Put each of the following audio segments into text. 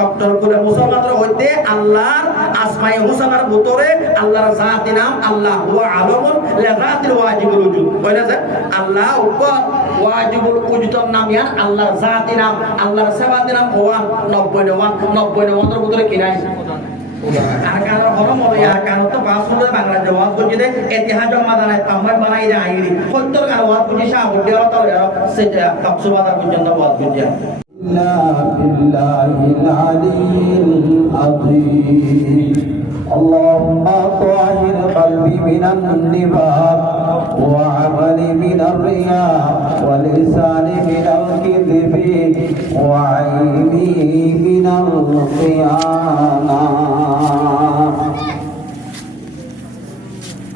চক্কর করে মুসলমানদের হইতে আল্লাহর আসমায়ে হুসনার ভিতরে আল্লাহর জাতি নাম আল্লাহ ওয়া আলামুন লিযাতিল ওয়াজিবুল উজুদ কইনা যে আল্লাহ উপর ওয়াজিবুল উজুদের নাম ইয়ান আল্লাহর জাতি নাম আল্লাহর সিফাতের নাম ওয়া 90 এর ভিতরে কি নাই আর কারণ হলো মরিয়া কারণ তো বাসুরে বাংলা জবাব করছে যে ইতিহাস মাদানায় তাম্বাই বানাই দে আইরি সত্যর কারণ ওয়াজ করছে শাহবুদ্দি আর তাও সেটা কক্সবাজার পর্যন্ত ওয়াজ করছে لا بالله العلي العظيم اللهم طهر قلبي من النفاق وعملي من الرياء ولساني من الكذب وعيني من الخيانة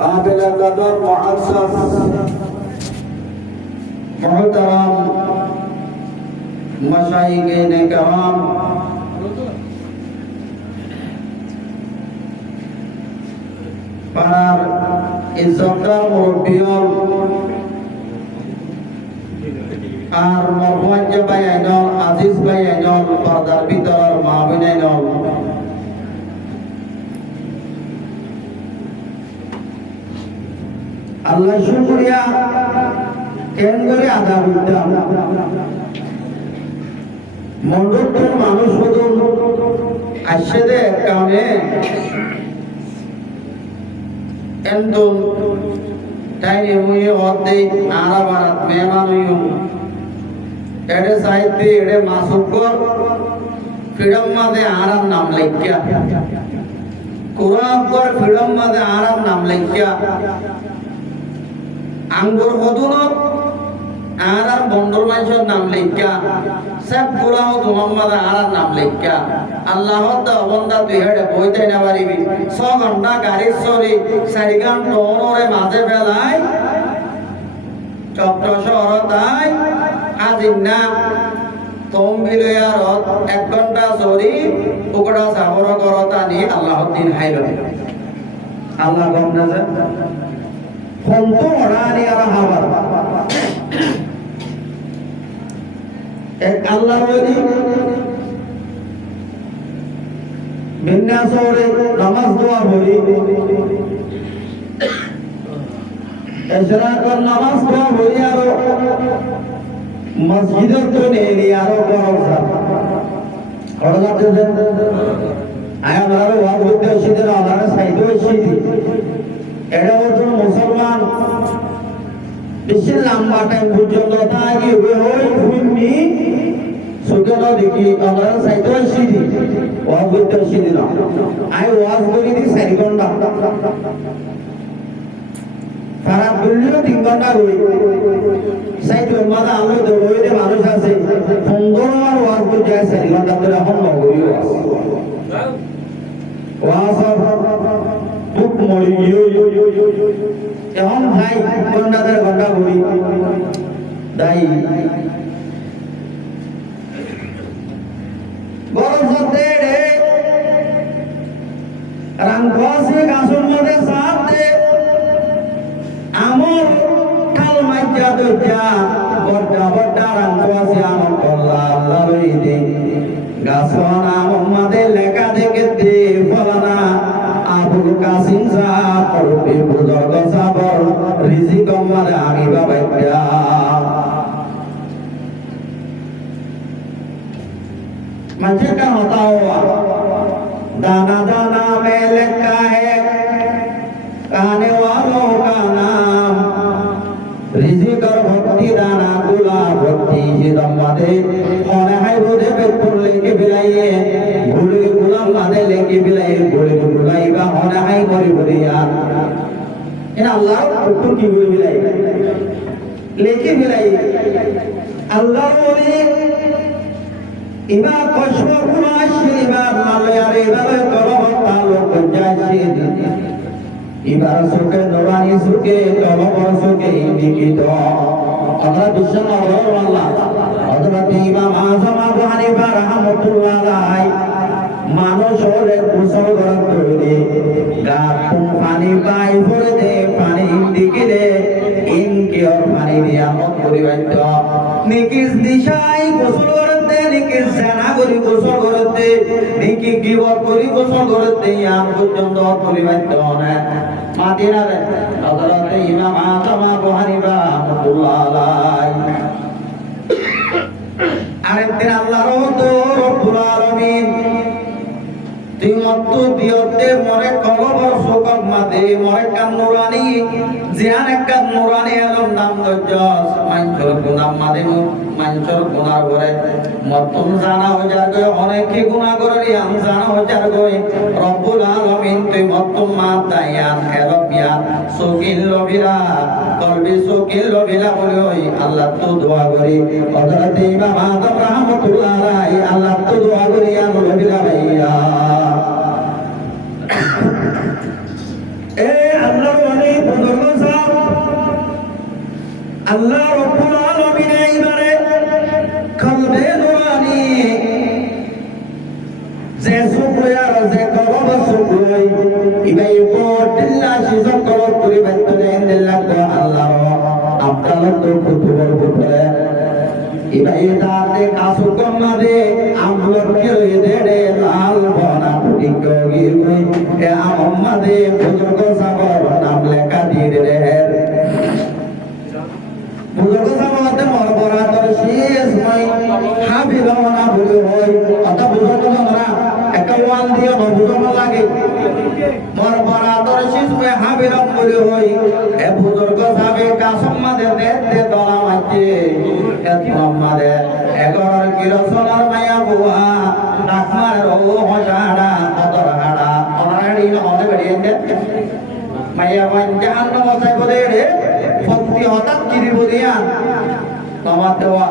قابل القدر معزز محترم مشايخ کرام পাড়ার ইজ্জতদার মুরব্বিয়ল আর মরহুমাজ্জ ভাই আইনল আজিজ ভাই আইনল পর্দার ভিতর মা বোন আইনল আল্লাহ শুকরিয়া কেন করে আদা করতাম মন্ডপের মানুষ বদল আসছে দে কারণে এন্দুন টাইনে মুয়ে হতে আরাবারাত মেহমান হইম এডে সাহিত্যে এডে মাসুকর ফ্রিডম মাদে আরাম নাম লেখিয়া কোরআন কর ফ্রিডম মাদে আরাম নাম লেখিয়া আঙ্গুর হদুনত আরাম বন্ডর মানুষের নাম লেখিয়া সব গুলাম মোহাম্মদ আরাম নাম লেখিয়া আল্লাহ বন্দা তুই হেডে বইতে না পারিবি 6 ঘন্টা গাড়ি চড়ি 4 ঘন্টা টনরে মাঝে ফেলাই চক্র শহর তাই আজিন না তম্বিলয়ার 1 ঘন্টা চড়ি ওকড়া সাবর করতা নি আল্লাহ দিন হাইল আল্লাহ গম না যে ফন্ত ওড়ানি আর হাওয়ার এক আল্লাহ ওলি বিন্যাসরে নামাজ দোয়া বলি এশরাকর নামাজ দোয়া বলি আর মসজিদের তো নেলি আর বড় করলাতে আয় আমার ওয়াজ হতে এসেদের আল্লাহর সাইদে এসেছি এটা হচ্ছে মুসলমান বেশি লম্বা টাইম পর্যন্ত তাই ওই ভূমি সুখে না দেখি আল্লাহর সাইদে এসেছি ওয়াজ হতে এসেছি না আয় ওয়াজ করি দি 4 ঘন্টা সারা দিল্লিও 3 ঘন্টা হই সাইদে মাদা আলো দৌড়ে মানুষ আছে 15 বার ওয়াজ করে যায় 4 ঘন্টা ধরে এখন নগরী ওয়াজ বুক মরি এখন ভাই ঘন্টাদের ঘন্টা ঘুরি দাই বড় সত্যে রে রাংবাসী গাছুর মধ্যে সাথ দে আমল কাল মাইজা দইয়া বড় বড় রাংবাসী আমল করলা আল্লাহ লই দে গাছনা মোহাম্মদের লেখা দেখে দে ফলানা আবুল কাসিম সাহেব পড়বে বুজুর্গ সাবর রিজিক আমারে আমি বাবাইয়া मुझे क्या होता हुआ दाना दाना में लिखा है खाने वालों का नाम रिजिक और भक्ति दाना गुला भक्ति जिदम मदे होने है बुधे बेपुर लेके बिलाइए भूले गुलाम मदे लेके बिलाइए भूले गुलाई बा होने है मरी बुरिया इन अल्लाह बेपुर की भूले बिलाइए लेके बिलाइए अल्लाह बोले ইবার কষ্ট কুমাশি ইবার মালয়ারে ইবার কলম তালো পঞ্জাশি ইবার সুখে নবানি সুখে কলম সুখে লিখিত আমরা বিশ্ব আল্লাহ হযরত ইমাম আযম আবু হানিফা রাহমাতুল্লাহ আলাইহি মানুষের কুশল গড় তৈরি গাপুন পানি পাই ভরে দে পানি দিকিলে ইনকি আর পানি দিয়া মত পরিবাইত নিকিস দিশাই কুশল গড়তে নিকিস জানা করিব গোসল করতে নেকি গিবত করি গোসল করতে ইয়ান পর্যন্ত পরিবাদ্য না মাদিনারে হযরত ইমাম আযম আবু হানিফা রাহমাতুল্লাহ আলাইহি আরেকদিন আল্লাহর রব্বুল আলামিন তিমত্তু দিয়তে মরে কলবর সুকম মাদে মরে কান নুরানি জিয়ান একটা নুরানি আলম নাম গজ্জস মানচর গুনাহ মাদে মানচর গুনাহ করে মতন জানা হয়ে যাবে অনেকে গুনাহ করে আম জানা হয়ে যাবে রব্বুল আলামিন তুই মতন মা তায়ান এলবিয়ান সুকিল লবিরা কলবি সুকিল লবিরা বলে ওই আল্লাহ তো দোয়া করি হযরত ইমাম আযম রাহমাতুল্লাহ আলাইহি আল্লাহ তো দোয়া করি ইয়া লবিরা ভাইয়া আল্লাহ অনেক বুজুর্গ সাহেব আল্লাহ রব্বুল আলামিন এইবারে কলবে নুরানি যে সুকরিয়া যে কলব সুকরই ইবাই বড়িল্লা শিজক কলব করে বেতনে দিল্লাহ আল্লাহ আপনার তো কুতুবের উপরে ইবাই দাতে কাসু কমাদে আমলক কে দেড়ে লাল বনা পুটিকে গিয়ে এ আমাদে বুজুর্গ সাগর নাম লেখা দিয়ে রে বুজুর্গ সাগরতে মরবরাতর শেষ মই হাবিলনা বলে হয় অত বুজুর্গ না একটা ওয়ান দিয়ে বুজুর্গ লাগে মরবরাতর শেষ মই হাবিলম বলে হয় এ বুজুর্গ সাবে কাসম মাদে দে দলা মাঝে মাদে এগর কিরসনার মায়া বুয়া নাকমার ও হসাড়া অতর হাড়া অনাড়ি অনে বেরিয়ে মায়া জাহান নমসাই বলে রে ফন্তি হঠাৎ কিরি বদিয়ান নমাতেওয়া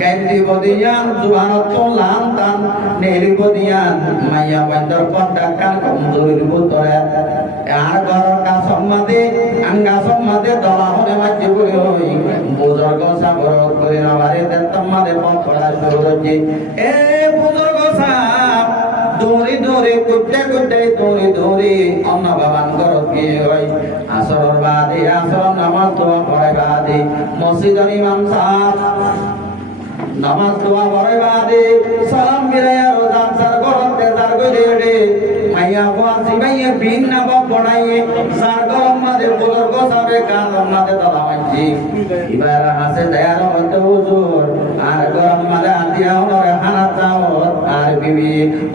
গাইলি বদিয়ান জুবানত লান তান নেরি বদিয়ান মায়া বন্দর পটাকান কমজোরি বুতরে আর ঘর কা সম্মাদে আঙ্গা সম্মাদে দলা হনে মাঝে বলি হই বুজুর্গ সাগর করে আমারে দেতম্মাদে পকড়া শুরু হচ্ছে এ বুজুর্গ সাহেব দৌড়ি দৌড়ি কুটে কুটে দৌড়ি দৌড়ি অন্য বাবান ঘরত গিয়ে হয় আসর বাদে আসর নামাজ দোয়া পড়ে বাদে মসজিদের ইমাম সাহেব নামাজ দোয়া পড়ে বাদে সালাম বিরায়া রোজান সার ঘরতে সার গইরে রে মাইয়া ফাসি মাইয়া বিন না পড়াইয়ে সার গরম মাদে বুজুর্গ সাবে কাল মাদে দলা মাঝি এবার হাসে দয়ার হতে হুজুর আর গরম মাদে আতিয়া হনরে হানা দাওত আর বিবি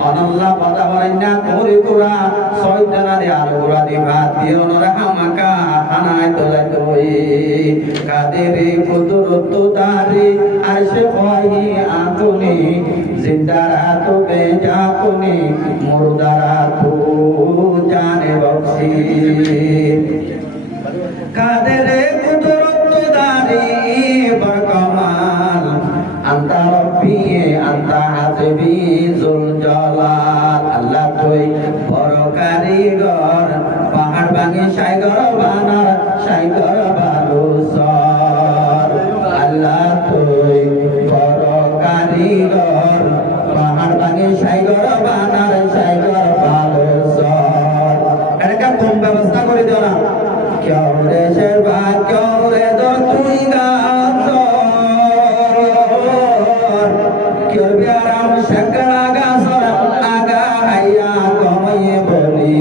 অনল্লা পাতা বরেন্না কোরি কুরা সয়তানা দে আর কুরা দি ভাত দি হনরে হামাকা হানায় তোলাই তোই কাদেরে ফুতুরত দারি আরশে কই আকুনি জিন্দারা তো বেজা কুনি মুরদারা তো জানে বক্সি কাদেরে ফুতুরত দারি বরকমাল আন্তা রব্বি আন্তা হাসবি জুল জালাল আল্লাহ তুই বড় কারিগর পাহাড় ভাঙে সাইগর বানার সাইগর বালুসর আল্লাহ তুই বড় কারিগর পাহাড় ভাঙে সাইগর বানার সাইগর বালুসর এটা কম ব্যবস্থা করে দিও না কেউ রে সেবা কেউ রে দর তুই গাছ আরাম শঙ্করা গাছর আগা হাইয়া কময়ে বলি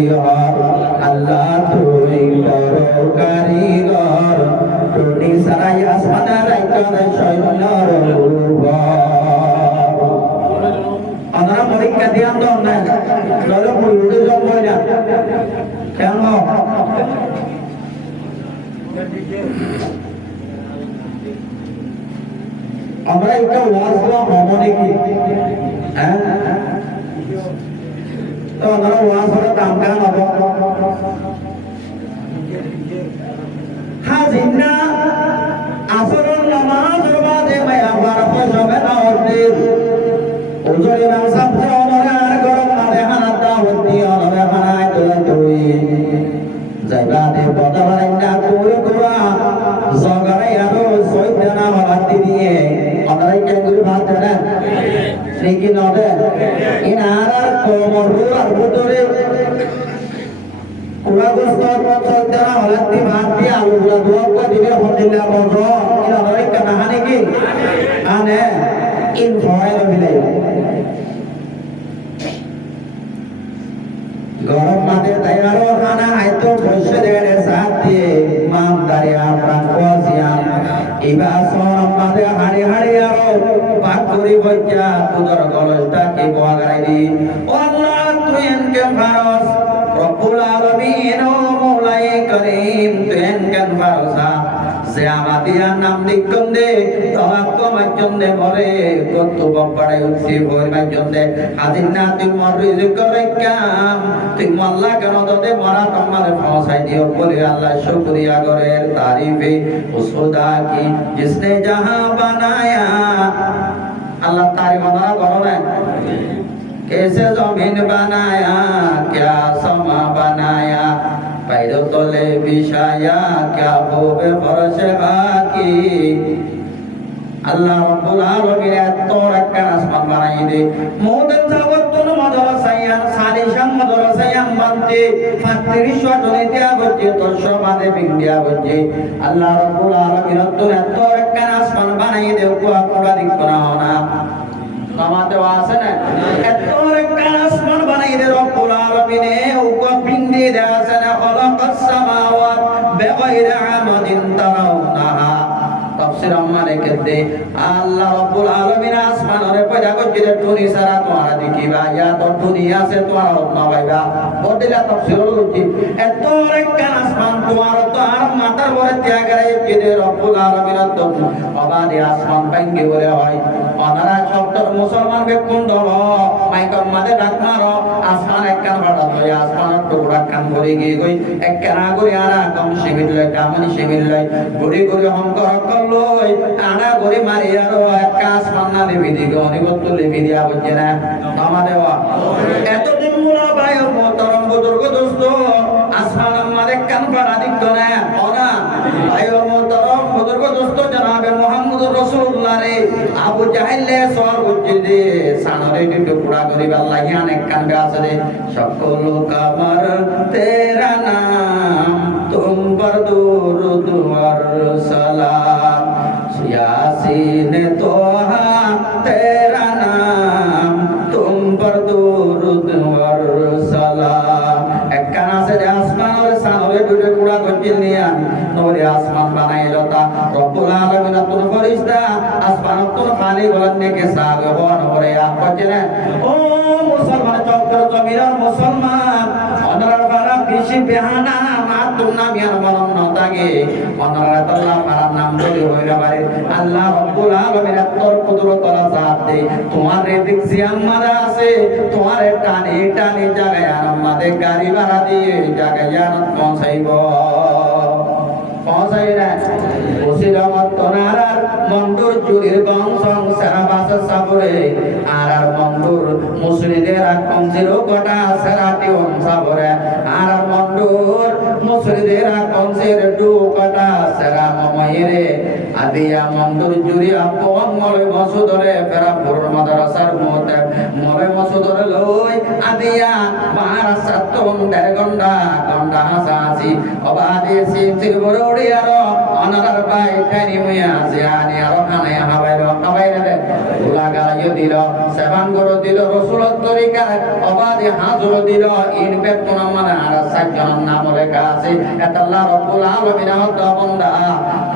আল্লাহ তুই বড় কারিগর টুটি সারাই আসমানের রাইতর সৈন্যর আমরা পরীক্ষা দিয়ান তো না নলে পুরুষে জন্ম হয় না কেন আমরা একটা ওয়াজ বা ভ্রমণে কি হ্যাঁ তো আমরা ওয়াজ হলে দাম কেন হবো হাজিনা আসরুন নামাজ বাদে মায়া বারফ সবে না হতে ওজরি নাম সাবজে ওমরে আর গরম মারে হানা দাওয়াত দি ওমরে হানায় তোলা তুই জায়গাতে বদলায় না তুই কোরা জগরে আরো সৈতানা বাতি দিয়ে ওমরে কেঙ্গুরি ভাত না ঠিকই নদে ইনার কোমর আর ভিতরে কুড়াগ্রস্ত সৈতানা হলাতি ভাত দিয়ে আলুগুলা দোয়া দিবে হদিল্লা বন্ধ ইনা ওমরে কাহানি কি আনে ইন ভয় বিলাই গরম মাঝে তাইয়ারো খানা আইতো বসে দেড়ে সাথ দিয়ে মাম দাঁড়িয়ে আপনার কোয়াশিয়াম এবার সরম মাঝে হাড়ি হাড়ি আরো পাক করি বজ্জা তুদর গলজটাকে গোয়াগাই দি ও আল্লাহ তুই এনকে ফারস রব্বুল আলামিন ও মৌলাই করিম তুই এনকে ফারসা যে আমাদিয়া নাম লিখন দে তবাক্ক মাজন দে মরে কত বড়াই উঠছি ভয় মাজন দে আদিন না তুই মর রিজিক রাখাম তুই মাল্লা কেন দে মরা তোমার পৌঁছাই দিও বলে আল্লাহ শুকরিয়া করের তারিফে উস খুদা কি जिसने जहां बनाया अल्लाह तारीफ बना करो ना कैसे जमीन बनाया क्या समा बनाया पैरों तले बिछाया क्या बोबे फर्श खाकी আল্লাহ রাব্বুল আলামিন এত রাকান আসমান বানাই দে মোদের জাওয়াতুন মাদ্রাসায়ান সালিশান মাদ্রাসায়ান বানতে 35 জনে দেয়া হচ্ছে তো সমাদে বিন্দিয়া হচ্ছে আল্লাহ রাব্বুল আলামিন এত রাকান আসমান বানাই দে কোয়া দিক না না আমাদের আছে না এত রাকান আসমান বানাই দে রব্বুল আলামিন কোয়া বিন্দি দেয়া আছে না খলাকাস সামাওয়াত বিগাইরি আমাদিন তারাউনাহা তাফসীর আম্মানে কেদে আল্লাহ রাব্বুল আলামিন আসমানরে পয়দা কইরে টুনি সারা তোরা দেখিবা ইয়া তো দুনিয়া সে তোরা না পাইবা বদিলা তাফসীর লুটি এত রেকান আসমান তোমার তো আর মাথার বরে ত্যাগরাই কেদে রাব্বুল আলামিন তো অবাদে আসমান পাইঙ্গে বলে হয় অনারা সত্তর মুসলমান বেকুন দব মাইকম মাদে ডাক মারো আসমান একখান বাড়া তো আসমানের টুকরা কান করে গিয়ে কই একখানা করে আরা কম শিবির লয় কামনি শিবির লয় গড়ি গড়ি হংকর লই আনা করে মারি আরো একটা আসমান না লিবি দিগো অনিগত লিবি দিয়া বুঝছে না নামা দেওয়া এতদিন মুলা ভাইয়ের মোহতরম বুজুর্গ দোস্ত আসমান আমাদের কান পাড়া দিত না ওনা ভাইয়ের মোহতরম বুজুর্গ দোস্ত জনাবে মুহাম্মদুর রাসূলুল্লাহ রে আবু জাহেলে সওয়াল করছে যে সানরে একটু পুরা করি আল্লাহ ইয়ান এক কান আছে রে সকল কামার তেরা নাম তুম পর দুরুদ ওয়ার সালাম यासीन तोहा तेरा नाम तुम पर दुरूद और सलाम একখানা সে আসমান আর সানরে দুটো কুড়া গজিল নিয়া নরে আসমান বানাইলো তা রব্বুল আলামিন তুন ফরিস্তা আসমান তুন খালি বলেন নেকে সাবে হন করে আপজনে ও মুসলমান চক্র জমিরার মুসলমান অনরা ফারা বেশি বেহানা মা তুম না মিয়ার মরণ ন থাকে অনরা আল্লাহ ফারা নাম ধরে হইরা পারে আল্লাহ রাব্বুল আলামিন তোর কুদরত আলা জাত দে তোমার রিজিক জিয়াম্মারা আছে তোমার টানে টানে জায়গায় আমাদের গাড়ি ভাড়া দিয়ে জায়গায় জান্নাত পৌঁছাইবো পৌঁছাই না ওসিরামত তোনার মন্ডুর চুরির বংশং সারা বাসা সাবরে আর মন্ডুর মুসলিদের কমজির গোটা সারাটি সাবরে আর মন্ডুর মুসলিদের কমজির দু গোটা সারা মমইরে আদিয়া মন্ডুর চুরি আপন মলে মসুদরে ফেরাপুর মাদ্রাসার মতে মলে মসুদরে লই আদিয়া মারাসাতুন দেড় ঘন্টা হাসাসি অবাদে সিমসির বড় ওড়িয়ারো অনারার বাই খানি মুয়া জিয়ানি আরো খানায় হাবাইরে দে উলাগাইও দিল সেবান গরো দিল রাসূলের তরিকা অবাদে হাজর দিল ইনফেক্ট কোন মানে আর সাতজন নাম লেখা আছে এটা আল্লাহ রাব্বুল আলামিন হত বান্দা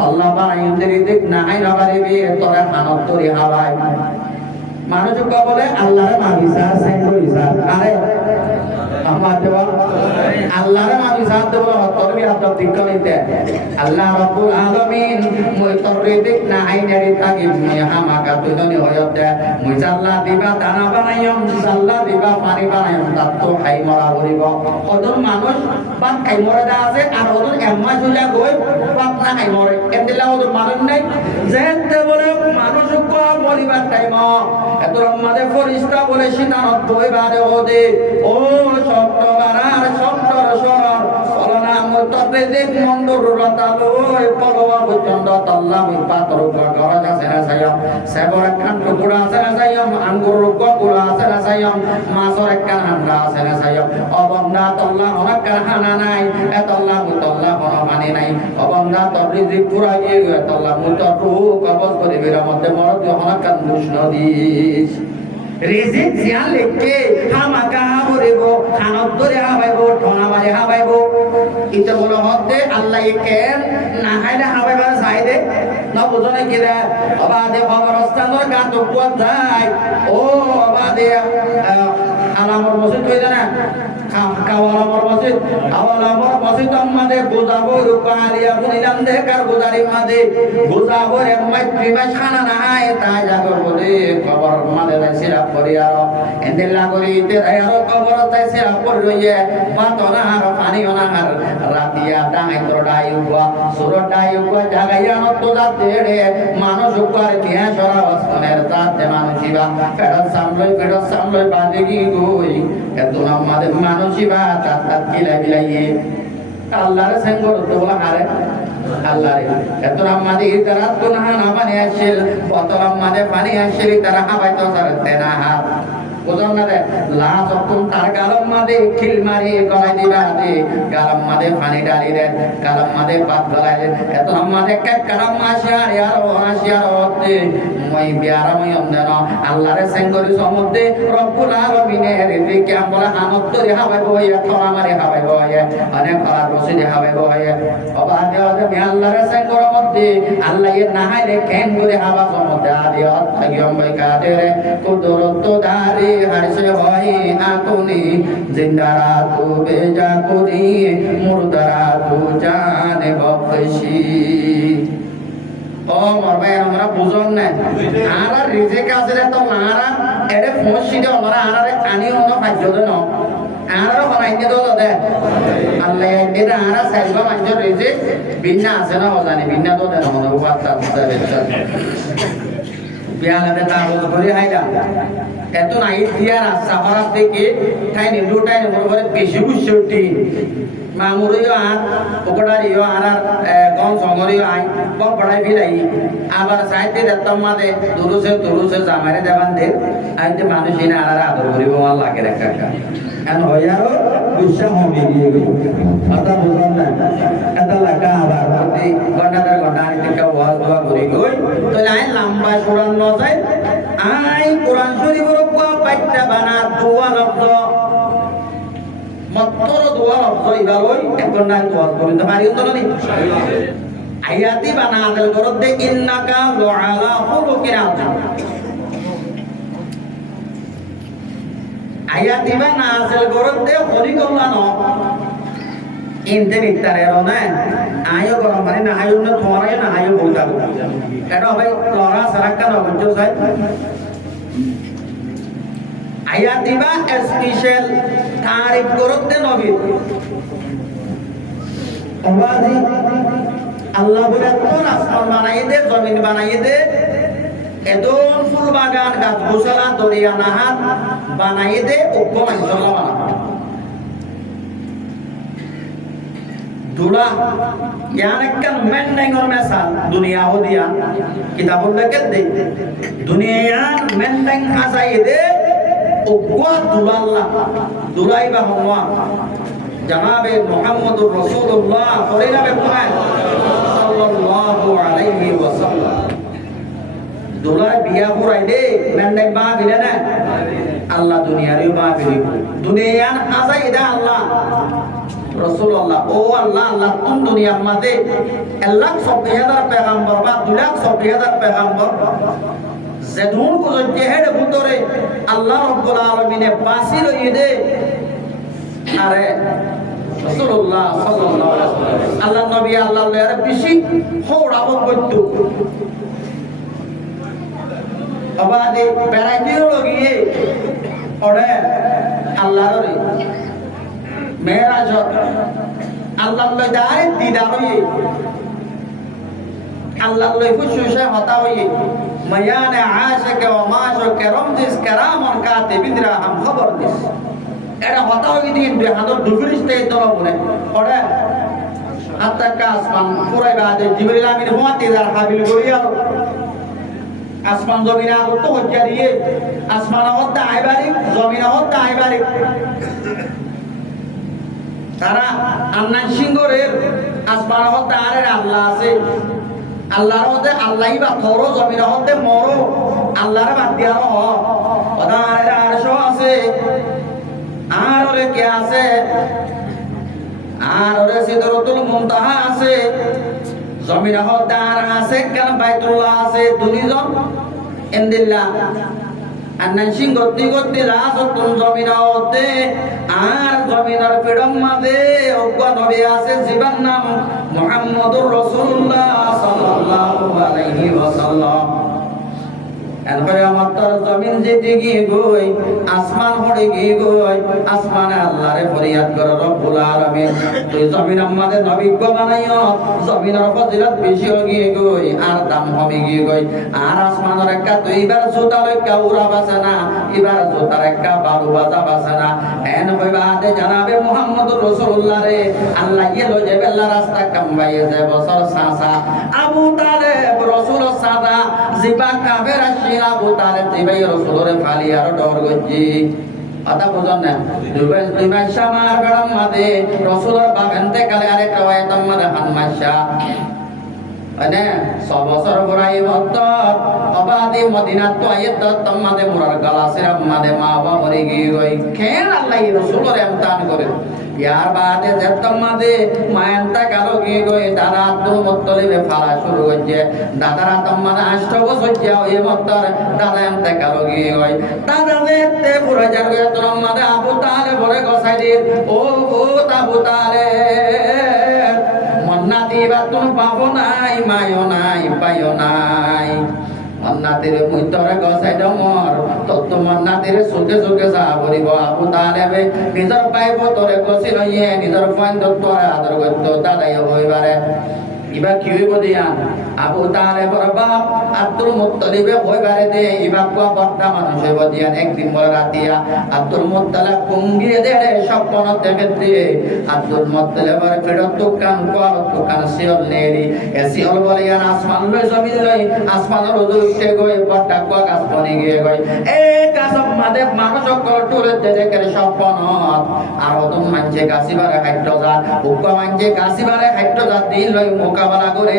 আল্লাহ বানাইন্দির দিক না আইনা পারিবি তোরে হানত তরি হাবাই মানুষ বলে আল্লাহর মাবিসা সেন্ডো ইসা আরে আমার দেওয়া আল্লাহর মাবি সাথে বলা তরবি আপনার দিক্কা নিতে আল্লাহ রাব্বুল আলামিন মই তরবি দিক না আইনারি থাকি হামাকা তুদনি হয়তে মই জাল্লা দিবা দানা বানাইম জাল্লা দিবা পানি বানাইম তাত তো খাই মরা করিব ওদন মানুষ বাত খাই মরা দা আছে আর ওদন এম্মা জুলা গই বাত না খাই মরে এদিলা ওদন মানুষ নাই যেতে বলে মানুষ কো মরিবার টাইম এতর মাঝে ফরিস্তা বলে সিনানত বই বাদে ওদে ও শব্দ বারার শব্দ সরর সলনা মতবে দেখ মন্ডর রতালই পলওয়া পর্যন্ত তাল্লা পাতর গড় আছে না সাইম সেবর কান টুকুরা আছে না সাইম আঙ্গুর গোকুলা আছে না সাইম মাছর কান হান্ডা আছে না সাইম অবন্দা তাল্লা অনেক কারখানা নাই এতাল্লা মুতাল্লা কোন পানি নাই অবন্দা তরিজি পুরা গিয়ে এতাল্লা মুতর রূহ কবজ করে বেরা মধ্যে মরদ অনেক কান মুষ্ণ দিস রিজিক জিয়া লেখকে হামাকা হরিব খানত ধরে হাবাই কেন না খাইলে হাওয়াই বারে চাই দে না বুঝনে কি রে অবাদে খবরস্থানের গান তো কুয়া যায় ও অবাদে আলামর মসজিদ হইল না কাওয়ালামর মসজিদ আওয়ালামর মসজিদ আমাদের গোজাবো রূপালিয়া বুনিলাম দেখার গোজারি মাঝে গোজাবো রে মাইত্রিমাস খানা না হয় তা জাগর বলে খবর মাঝে সিরাপ করি আর এদের লাগরি তে আর খবর তাই সিরাপ করি রইয়ে বাতনা আর পানি অনাহার রাতিয়া ডাঙাই তোর ডাইউয়া সুর ডাইউয়া জাগাইয়া নতো যাতে রে মানুষ উপর দিয়া সরা বসনের তাতে মানুষিবা ফেরত সামলই বাজে কি গই এত আমাদের মানুষিবা তাত কিলাই বিলাইয়ে আল্লাহর সঙ্গ করতে বলা হারে আল্লাহরে এত আমাদের তারা তো না না পানি আসিল বতল আমাদের পানি আসিল তারা হাবাই তো সারতে না হাত বুঝুন না রে লাশ অকুম তার গালম মাদে খিল মারি গলায় দিবা দে গালম মাদে পানি ডালি রে গালম মাদে ভাত গলায় দে এত আমাদের কে কারাম মাসিয়ার আর হতে মই বিয়ারা মই আমদান আল্লাহরে সঙ্গরি সমুদ্রে রব্বুল আলামিনের রিজিকে আমরা আনন্দ রে হাবাই বইয়া থরা মারি হাবাই বইয়া অনেক খরা রসিদে হাবাই বইয়া অবাদে আমি আল্লাহরে সঙ্গর মধ্যে আল্লাহ এর না হাইলে কেন করে হাবা সমুদ্রে আদি অত্যাগিয়ম বই কাদের কুদরত দারি হারসে হয় আকুনি জিন্দারা তু বেজা করি মুর্দারা তু জানে বকশি ও মরবাই আমরা বুঝন না আর রিজেক আছে রে তো নারা এডে ফসিদে আমরা আরারে কানি হনো ফাজ্য দেন আর হনাইতে দো দে আল্লাহ এডে আরা সাইবা মাঝে রিজেক বিন্না আছে না জানি বিন্না তো দেন হনো ওয়াতা দে বিয়ালাতে তাবুজ করে হাইলা এত নাই দিয়ার সাহারা থেকে ঠাই নিডুটাই নমর করে বেশি গুছটি মামুরিও আর পকড়ারিও আর গম সঙ্গরিও আই বল পড়াই বিলাই আবার সাইতে দত্তম মাদে দুরুসে জামারে দেবান দে আইতে মানুষিনা আর আদর করিব ভাল লাগে রেখা এন হইয়ারো গুচ্ছা হমি গিয়ে গই কথা বুঝলাম না এটা লাগা আবার প্রতি ঘন্টা থেকে ওয়াজ দোয়া করি গই তো লাইন লম্বা কোরআন ন যায় আই কোরআন শরীফের কোয়া পাইতা বানা দোয়া লব্ধ মাত্র দোয়া লব্ধ ইবালই এখন না দোয়া করিতে পারি তো না আয়াতি বানা আদল করত দে ইন্নাকা লাআলা খুলুকিন আযীম আয়াতি বানা আদল করত দে হরিকল্লা ন ইনতে মিত্তারে না আয়ো গরম মানে না আয়ো না তোমার না আয়ো বলতা এটা ভাই লরা সারাক্কা না বুঝছো সাই আয়াতিবা স্পেশাল তারিফ করতে নবী আওয়াজি আল্লাহ বলে কোন আসমান বানাই দে জমিন বানাই দে এদন ফুল বাগান গাছ গোছালা দরিয়া নাহার বানাই দে উপম ইনশাআল্লাহ বানা দুলা यान kan mendeng or mesal dunia ho dia kitabul leket de dunia mendeng asai de ukwa dulalla dulai ba hwa janabe muhammadur rasulullah korina be quran sallallahu alaihi wasallam dulai biya hurai de mendeng ba bilana allah dunia ri ba bili dunia asai de allah Rasulullah oh Allah तुम दुनिया माते 1,40,000 पैगंबर बा 2,40,000 पैगंबर जदून को जो जेहड भुतरे अल्लाह रब्बुल आलमीन बासी रही दे अरे Rasulullah sallallahu alaihi wasallam Allah नबी Allah लेर बिशी होड़ा बगतु अबादे बेराइती लोगिए ओडे अल्लाह रे मेराज अल्लाह ले दाए दीदार होई अल्लाह ले खुशुशे होता होई मयान आशिक व माशुक रमजिस करामन कातिबिदरा हम खबर दिस एड़ा होता होई दिन बेहादर दुफरिस्ते दरो बने ओडे हाtta का आसमान पूरा बादे जिब्रील आमीन हुआते दार हाबिल गोरिया आसमान जमीन आगो तो हजारिए आसमान होता आइबारी जमीन होता आइबारी তারা আন্নান সিংহরের আসমান হতে আরে আল্লাহ আছে আল্লাহর হতে আল্লাহই বা থরো জমিন হতে মরো আল্লাহর বাদ দিয়া হ ওদারে আরশ আছে আর ওরে কে আছে আর ওরে সিদরাতুল মুনতাহা আছে, জমিনে হদার আছে, কেন বাইতুল্লাহ আছে, দুনিজন ইনদিল্লাহ আন্নান সিং গতি গতি লাসতুন জমিনে হতে আর জমিনের পিড়ম মাঝে অজ্ঞ নবী আছে জীবন নাম মুহাম্মদুর রাসূলুল্লাহ সাল্লাল্লাহু আলাইহি ওয়াসাল্লাম। এরপরে আমার তোর জমিন যেতে গিয়ে গই, আসমান হড়ে গিয়ে গই, আসমানে আল্লাহরে ফরিয়াদ করে রব্বুল আলামিন তুই জমিন আমাদের নবীকে বানাইও, জমিনের ফজিলত বেশি হয়ে গিয়ে গই আর দাম কমে গিয়ে গই। আর আসমানের একটা তুই এবার জুতা লইকা উড়া বাসে না, এবার জুতার একটা বালু বাজা বাসে না। এন হইবা আদে জানাবে মুহাম্মদুর রাসূলুল্লাহ রে আল্লাহ ইয়ে লই যাবে আল্লাহ রাস্তা কামবাইয়ে যায় বছর সাসা আবু তালেব রাসূল সাদা জিবা কাফের আবু তালেব জিবাই রাসূলের ফালি আর ডর গজি কথা বুঝন না। দুই মাসা মার গরম মাদে রাসূলের বাগানতে কালে আরেক রওয়ায়াত আমাদের হানমাশা মানে 6 বছর পরাই ভক্ত অবাদি মদিনাত তো আয়াত তোমাদের মুরার গালাসের আমাদের মা বাবা মরে গই কেন আল্লাহ রাসূলের ইমতিহান করে ইয়ার বাদে যে তোমাদের মায়ান্তা কালো গিয়ে গই দাদা আব্দুল মুত্তালিব ফালা শুরু করছে দাদারা তোমাদের 8 বছর যাও এই মত্তর দাদা এমতে কালো গিয়ে গই দাদা দেখতে পুরো যাবে তোমাদের আবু তালেব বলে গসাই দি ও আবু তালেব মন্নাতি বাতুন পাবো নাই মায়ো নাই পায়ো নাই মন্নাতির মুইতরে গসাই ডমর তত মন্নাতির সুখে সুখে যা বলিব আবু তালেবে নিজর পাইব তোরে গসি লইয়ে নিজর ফাইন্দ তোরে আদর করত দাদাই হইবারে ইবা কি হইব দিয়া আবু তালেবর বাপ আব্দুল মুত্তালিবে হইবারে দে ইবা কোয়া বড় মানুষ হইব দিয়া একদিন বলে রাতিয়া আব্দুল মুত্তালিব কুঙ্গিয়ে দেড়ে স্বপ্ন দেখে দিয়ে আব্দুল মুত্তালিবের ফিরত দোকান সিওল নেরি এ সিওল বলে আর আসমান লই জমিন লই আসমানের উঠে গই বড় কোয়া গাছ বনি গিয়ে গই এ গাছ মাদে মানুষ কল টুরে দেখে স্বপ্ন আর ওদম মানছে গাছিবারে খাদ্য যা উকা মানছে গাছিবারে খাদ্য যা দিন লই মোকাবেলা করে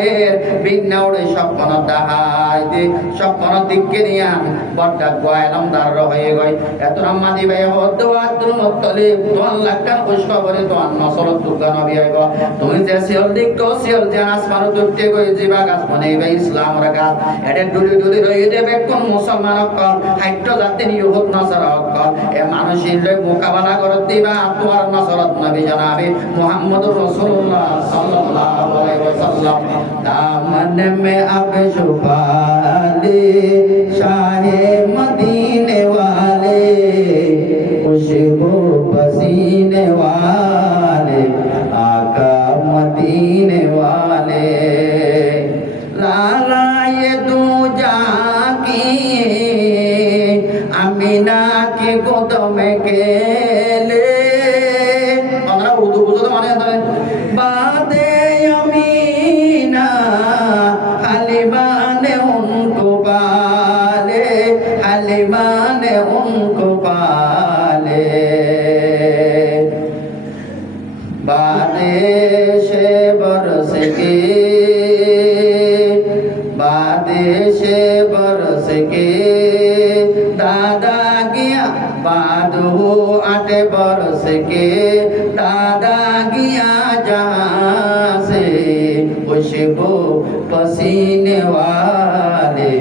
বিঘ্ন উড়ে স্বপ্ন দাহাই দি স্বপ্ন দিককে নিয়া বড় গোয়ালাম দার হয়ে গই এত নামাদি ভাই হতো আব্দুল মুত্তালিব তোয়ান লাক্কান খুশখবরে তোয়ান নসরত দুগা নবী আইব তুমি যে সিওল দিক তো সিওল যে আসমান দুটে গই জিবা গাছ বনাইবে ইসলাম রাগাত এডে ডুলি ডুলি রই দেবে কোন মুসলমান কল খাদ্য জাতি ইহুদ নাসারা কল এ মানুষের লই মোকাবেলা করতে দিবা তোয়ার নসরত নবী জানাবে মুহাম্মদুর রাসূলুল্লাহ সাল্লাল্লাহু আলাইহি ওয়াসাল্লাম दामन में अब छुपा ले शाहे मदीने वाले खुशबू पसीने वाले आका मदीने वाले लाला ये दो जाकी अमीना के गोद में केले আমরা উর্দু বুঝতে মানে बादे अमीना हलीमा ने उनको पाले हलीमा ने उनको पाले बादेश बरस के बादेश बरस के दादा गया बाद हो 8 बरस के दादा गया जहाँ से खुशबू पसीने वाले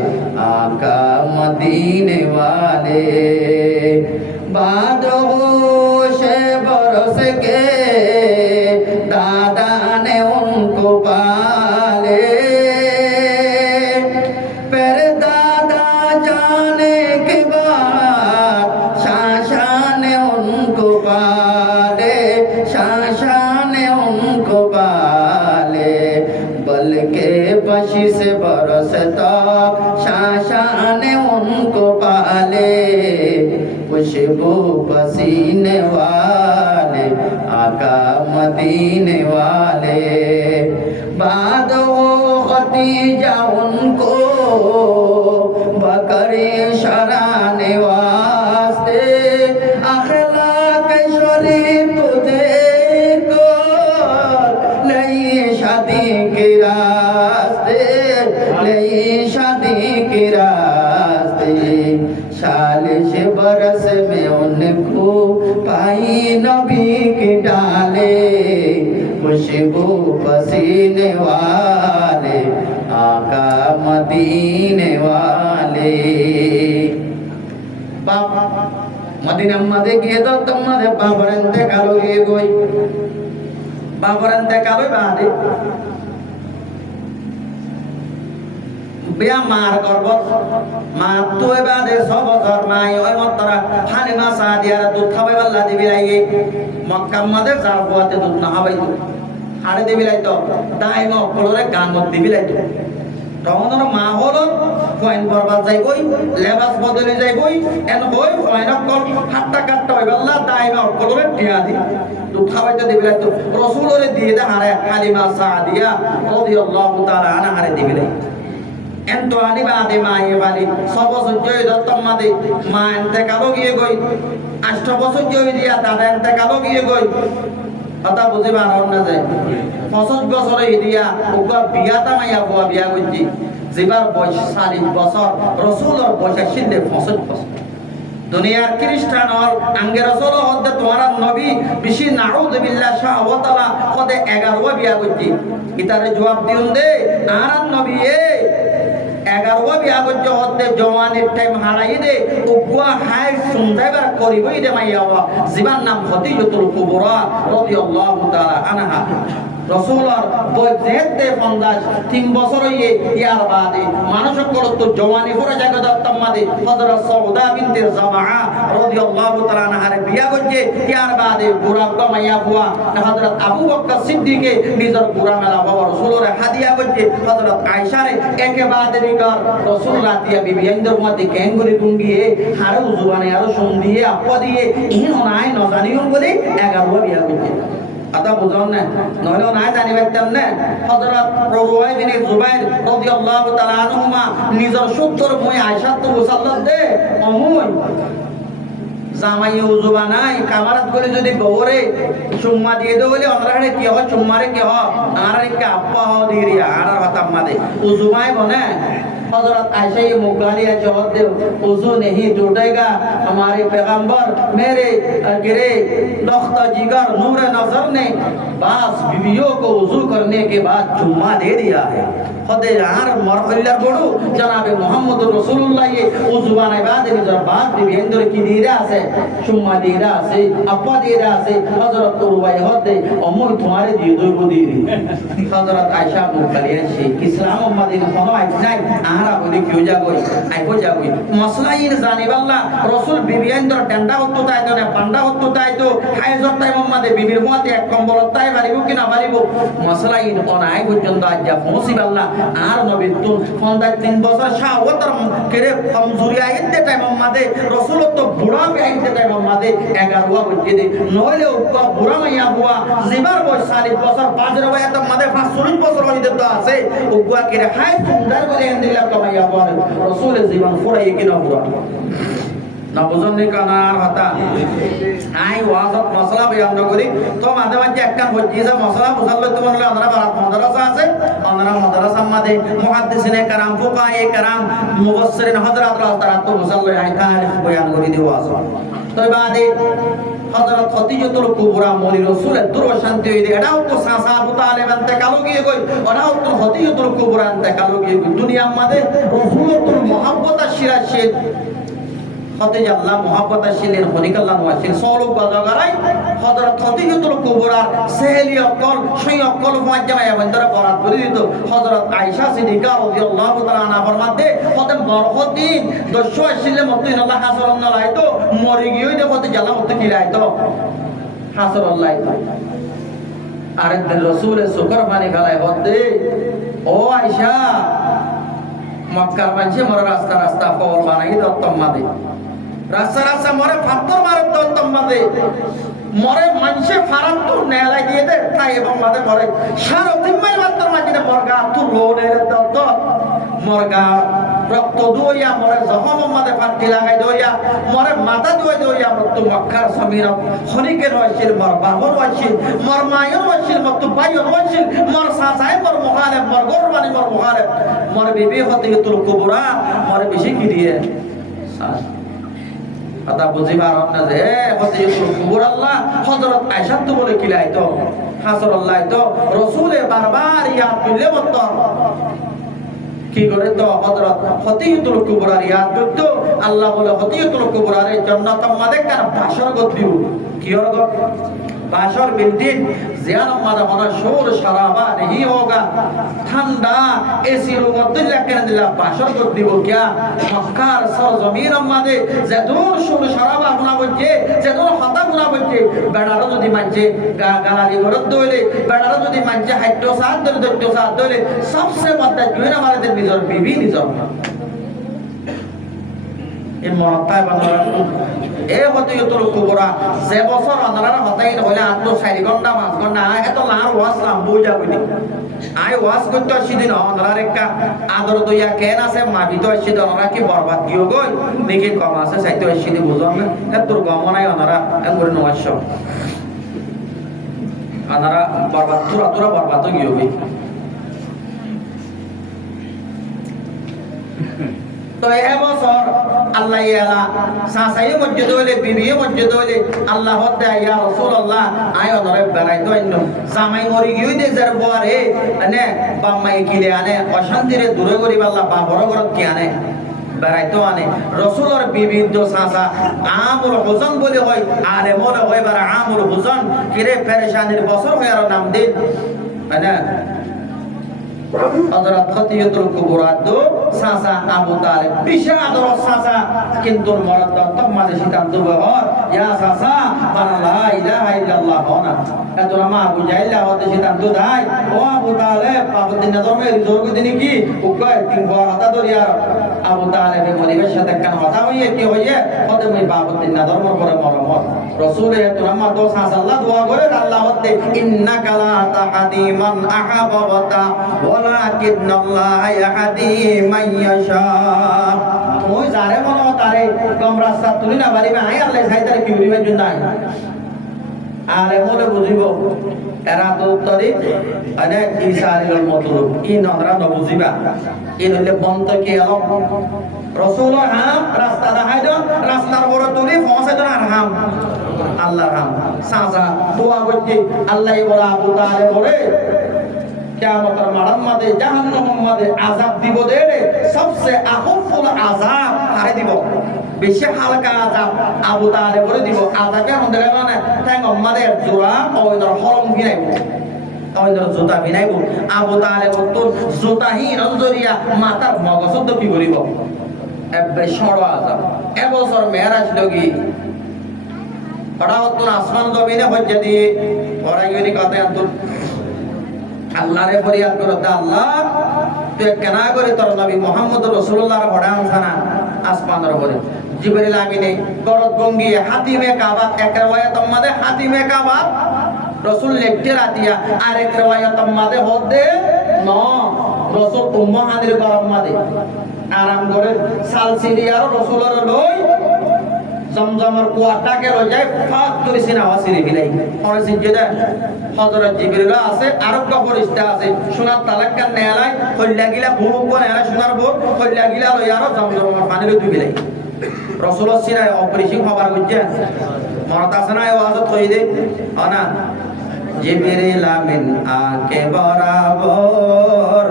आका मदीने वाले बाद होश बरस के दादा ने उनको पाले पर दादा जाने के बाद शाशा ने उनको पाले शाशा ने उनको पाले बल्कि बशिश बरस तक शाशा ने उनको पाले खुशबू पसीने वाले आका मदीने वाले बाद वो खतीजा उनको बकरे शराने वास्ते अखलाक शरीफ तुझे को नई शादी के रास्ते नई शादी के रास्ते 40 बरस में उनको पाई नबी के डाले खुशबू पसीने वाले आका मदीने वाले बाप मदीना मदे गए तो तुम मदे बाबरंते कालो ये कोई बाबरंते कालो बादे बिया मार करब मार तो बादे सब घर माई ओय मतरा हालिमा सादियार दूध खावे वाला दिबी लागे मक्का मदे जारबुआते दूध ना हबाई तो हाड़े दिबी लाई तो दाइमा অকলরে গান মত দিবি লাই তো তখন মা হলো কয়েন বরবাদ যাইবই লেবাস বদলে যাইবই এন হই কয়েন অকল হাতটা কাটতে হইব আল্লাহ দাইমা অকলরে টিয়া দি দুধ খাওয়াইতে দিবি লাই তো রাসূলরে দিয়ে দে হারে হালিমা সাদিয়া রাদিয়াল্লাহু তাআলা আনহা হারে দিবি লাই এন্ত আনি বাদে মা এ বালি সব বছর জয় দত্তমাদে মা এনতে কালো গিয়ে গই 8 বছর জয় দিয়া দাদা এনতে কালো গিয়ে গই কথা বুঝে বানাও না যায় 65 বছরে দিয়া ওগা বিয়াতা মাইয়া বুয়া বিয়া গজি যেবার বয়স 40 বছর রাসূলের বয়স ছিল 65 বছর দুনিয়ার খ্রিস্টান আর আঙ্গে রাসূল হদ্দে তোমার নবী বিশি নাউযু বিল্লাহ শাহ ওয়া তাআলা কদে 11 বিয়া গজি ইতারে জবাব দিউন দে আর নবী এ 11 বিয়া গজ হদ্দে জওয়ানের টাইম হারাই দে উগুয়া হাই সুন্দাইবার করিবই দে মাইয়া জীবন নাম খদিজাতুল কুবরা রাদিয়াল্লাহু তাআলা আনহা রাসূলুল্লাহ বয়সেতে 3 বছর হইয়ে ইয়ার বাদে মানুষ কলতো জওয়ানি পরে জায়গা দত্তম মাদে হযরত সাউদা বিনতে জামাআ রাদিয়াল্লাহু তাআলা আনহার বিয়া গজে ইয়ার বাদে বুড়া মাইয়া বুয়া হযরত আবু বকর সিদ্দিকে নিজের বুড়া মেলা বাবা রাসূলের হাদিয়া গজে হযরত আয়েশারে একে বাদে নিকার রাসূল রাতিয়া বিবি ইন্দর মধ্যে ক্যাঙ্গুরি গুঙ্গিয়ে হারে উজুবানে আরো সুন দিয়ে আপা দিয়ে ইন নাই ন জানিও বলে 11 বিয়া গজে আতা বুঝন না নইলো না জানি পাইতাম না হযরত রুয়াই বিন জুবাইর রাদিয়াল্লাহু তাআলা আনহুমা নিজের সুন্দর মই আয়েশা তো মুসাল্লাত দে অমুই জামাই উজুবা নাই কামারাত গলে যদি বহরে চুম্মা দিয়ে দে বলে আমরারে কি হয় চুম্মারে কি হয় আরে কে আপা হ দিরি আর হতাম মাদে উজুবাই বনে हज़रत आयशा ये मुगालिया जवाब दे वज़ू नहीं टूटेगा हमारे पैगंबर मेरे गिरे लख्ता जिगर नूर नजर ने बास बीवियों को वज़ू करने के बाद चुम्मा दे दिया है खुदे यार मरहल्ला बड़ो जनाबे मोहम्मद रसूलुल्लाह ये वज़ू बाने बाद निजर बात बीबी अंदर की दीरा से चुम्मा दीरा से अपा दीरा से हज़रत उरवा हदे अम्मू तुम्हारे दिए दो को दीरी हज़रत आयशा मुगालिया से इस्लाम मदीना कोनो आइनाई आरा बोले क्यों जागोई आइको जागोई मसला इन जाने वाला रसूल बिबियंदर डंडा होतो ताई तो ने पंडा होतो ताई तो हाइजर टाइम मदे बिबिर मते एक कम्बल ताई बारिबो कि ना बारिबो मसला इन অনাই পর্যন্ত আজ্জা পৌঁছি বাল্লা আর নবী তুন ফন্দা 3 বছর শাওয়াতর কেরে কমজুরি আইতে টাইম মদে রসূল তো বুড়া বে আইতে টাইম মদে 11 বছর দে নইলে উকা বুড়া মাইয়া বুয়া জিবার বয়স 40 বছর 5 রবায়া তো মদে 40 বছর হইতে তো আছে উকা কেরে হাই সুন্দর করে এন্দিলা কমাইয়া বলে রসূল জীবন ফুরাই কি না বুড়া না বুঝনি কানার হতা আই ওয়াজত মশলা বয়ান করি তো মাঝে মাঝে একটা বজিসা মশলা বুঝালো তো বললে আমরা বারাত মাদ্রাসা আছে আমরা মাদ্রাসা মধ্যে মুহাদ্দিসিনে کرام ফুকায়ে کرام মুফাসসিরিন হযরত তারা তো মুসাল্লি আই তারিখ বয়ান করে দেওয়া আছে তো বাদে হযরত খদিজাতুল কুবরা মলি রাসূলের দুর শান্তি হইলে এটাও তো সাসা আবু তালেব ইন্তেকাল গিয়ে কই ওটাও তো খদিজাতুল কুবরা ইন্তেকাল গিয়ে দুনিয়া মধ্যে রাসূলুর মুহাব্বত শিরাশে খদিজা আল্লাহ মুহাব্বত শিলেন হনিকাল্লাহ ওয়াসিল সলো বাজাগারাই হযরত খদিজাতুল কুবরা সেহেলি অকল সেই অকল মুআজ্জামায়া বন্দর বরাত করে দিত হযরত আয়েশা সিদ্দিকা রাদিয়াল্লাহু তাআলা আনহা ফরমাতে কদম বরকতিন দশো আসলে মতই আল্লাহ হাসরান লাইতো মরি গিয়ে দেখো তো জ্বালা মত কি লাইতো হাসরান লাইতো আর রাসূলের শুকর পানি গালায় হদে ও আয়েশা মক্কার মানুষে মর রাস্তা রাস্তা ফল বানাই দত্তম মাদে রাস্তা রাস্তা মরে ফাত্তর মারে দত্তম মাদে মরে মানুষে ফারাম তো নেলাই দিয়ে দে তাই এবং মাদে মরে সারা তিনমাই মাত্র মাঝে মরগা তো লোনের দত্ত মরগা রক্ত দুইয়া মরে জখম মাদে ফাটি লাগাই দইয়া মরে মাথা দইয়া রক্ত মক্কার সমীর খনিকে রয়েছিল মর বাবর রয়েছিল মর মায়র রয়েছিল মর তো বাইর রয়েছিল মর সাসাই মর মুখালেব মর গরবানি মর মুখালেব মর বিবি খদিজাতুল কুবরা মর বেশি কি দিয়ে কথা বুঝি পারন না যে হযরতুল কুবুর আল্লাহ হযরত আয়েশা তো বলে কিলাই তো হাসরাল্লাহ তো রাসূলে বারবার ইয়াদ করলে মত কি করে তো হযরত হতিয়তুল কুবরা ইয়াদ করতো আল্লাহ বলে হতিয়তুল কুবরা রে জান্নাত মাদে কার বাসর গত দিব কি হলো बाशर बिल्डिंग ज़ियादा मारा मारा शोर शराबा नहीं होगा ठंडा ऐसी लोगों दिल करने दिला बाशर को दिवो क्या मक्कार सर ज़मीन अम्मादे ज़ेदूर शोर शराबा होना बच्चे ज़ेदूर खता होना बच्चे बेडारो जो दिमांचे गालाली गरत दोले बेडारो जो दिमांचे हाइटो साथ दोले सबसे बड़ा जो है ना हमारे दिन निज़र बीवी निज़र in moratai banara hotiyutul kubra je bosor anara hotai hole atlo 4 ঘন্টা 5 ঘন্টা এত লার ওয়াসলাম বুঝা বুঝি আই ওয়াস করতে সিদিন অনরা রেকা আদর দইয়া কেন আছে মাটি তো সিদ অনরা কি বরবাদ দিও গই দেখি কম আছে সাইতো সিদি বুঝন না তোর গমনাই অনরা এন করে নওয়াশ অনরা বরবাদ তুরা বরবাদ গিও গই तो ये बसर अल्लाह याला सासाई मस्जिद वाले बीबी मस्जिद वाले अल्लाह होते या रसूल अल्लाह आयो नरे बराई तो इन्नो सामाई मोरी गियो दे जरबारे अने बाम्माई किले आने अशांति रे दूरे गरी अल्लाह बाबरो गरत की आने बराई तो आने रसूल और बीबी दो सासा आमुल हुजन बोले होय आले मोले होय बरा आमुल हुजन किरे परेशानी बसर होय आरो नाम दे अने हजरत खतियतुल कुबरा दो सासा আবু তালেব বিশাল আদর সাসা কিন্তু মরদ তক মাঝে সিদ্ধান্ত ব্যবহার ইয়া সাসা লা ইলাহা ইল্লাল্লাহ না এত নামা আবু জাইলা হতে সিদ্ধান্ত দাই ও আবু তালেব পাবদিন নজমে রিজর্গ দিনি কি উকয় তিন বড় হাতা দরিয়া আবু তালেবের মরিবের সাথে কান কথা হইয়ে কি হইয়ে হতে মই পাবদিন নজম করে মরমত রাসূল এত নামা দো সাসা আল্লাহ দোয়া করে আল্লাহ হতে ইন্নাকা লা তাহাদি মান আহাবাতা ওয়ালাকিন্নাল্লাহ ইয়াহদি মান ইয়াশা ওই যারে মনে তারে কম রাস্তা তুলি না বাড়ি আই আল্লাহ সাইতারে কি উড়িবার জন্য আই আরে মনে বুঝিব এরা তো উত্তরে আরে ইসারিল মতলব ই নদরা ন বুঝিবা ই হইলে বন্ত কি আলো রাসূল হাম রাস্তা দেখাই দাও রাস্তার বড় তুলি পৌঁছে দাও আর হাম আল্লাহর হাম সাজা দোয়া করতে আল্লাহ বলা আবু তালেব বলে কিয়ামতের মারাম্মাদে জাহান্নামের মধ্যে আযাব দিব দেরে সবচেয়ে আখফুল আযাব আরে দিব বেশি হালকা আযাব আবু তালেব করে দিব আযাবের মধ্যে মানে তাই আমাদের জোড়া ওইদর হরম ভিনাইব ওইদর জুতা ভিনাইব আবু তালেব তো জুতাহি নজরিয়া মাথার মগজ তো কি করিব এবে সড় আযাব এবছর মেরাজ লগি পড়াওত আসমান জমিনে হজ্জা দিয়ে ওরাইগিরি কথা আনতো আল্লাহরে ফরিয়াদ করতে আল্লাহ তুই কেনা করে তোর নবী মুহাম্মদ রাসূলুল্লাহর ঘোড়া আনছানা আসমানের উপরে জিবরিল আমিনে গরত গঙ্গি হাতিমে কাবা এক riwayat আমাদে হাতিমে কাবা রাসূল লেখতে রাতিয়া আর এক riwayat আমাদে হদে ন রাসূল উম্মাহানির গরম মাদে আরাম করে সাল সিরিয়ার রাসূলের লই জমজমের কুয়াটাকে লজায় ফাক করেছেন আওয়াসিরে বিলাই ফরসিন যেটা হযরত জিবরিল আছে আরব ফেরেশতা আছে সোনার তালাক্কার নেয়ালাই কইলা গিলা ভূমুক নেয়ালা সোনার বোর কইলা গিলা লয়ারো জমজমের পানিরে দুই বিলাই রাসূলুল্লাহ সিনায় অপরিসীম খবর কইছে মরত আছে না আওয়াজত কই দে আনা জিবরিল আমিন আকে বরাবর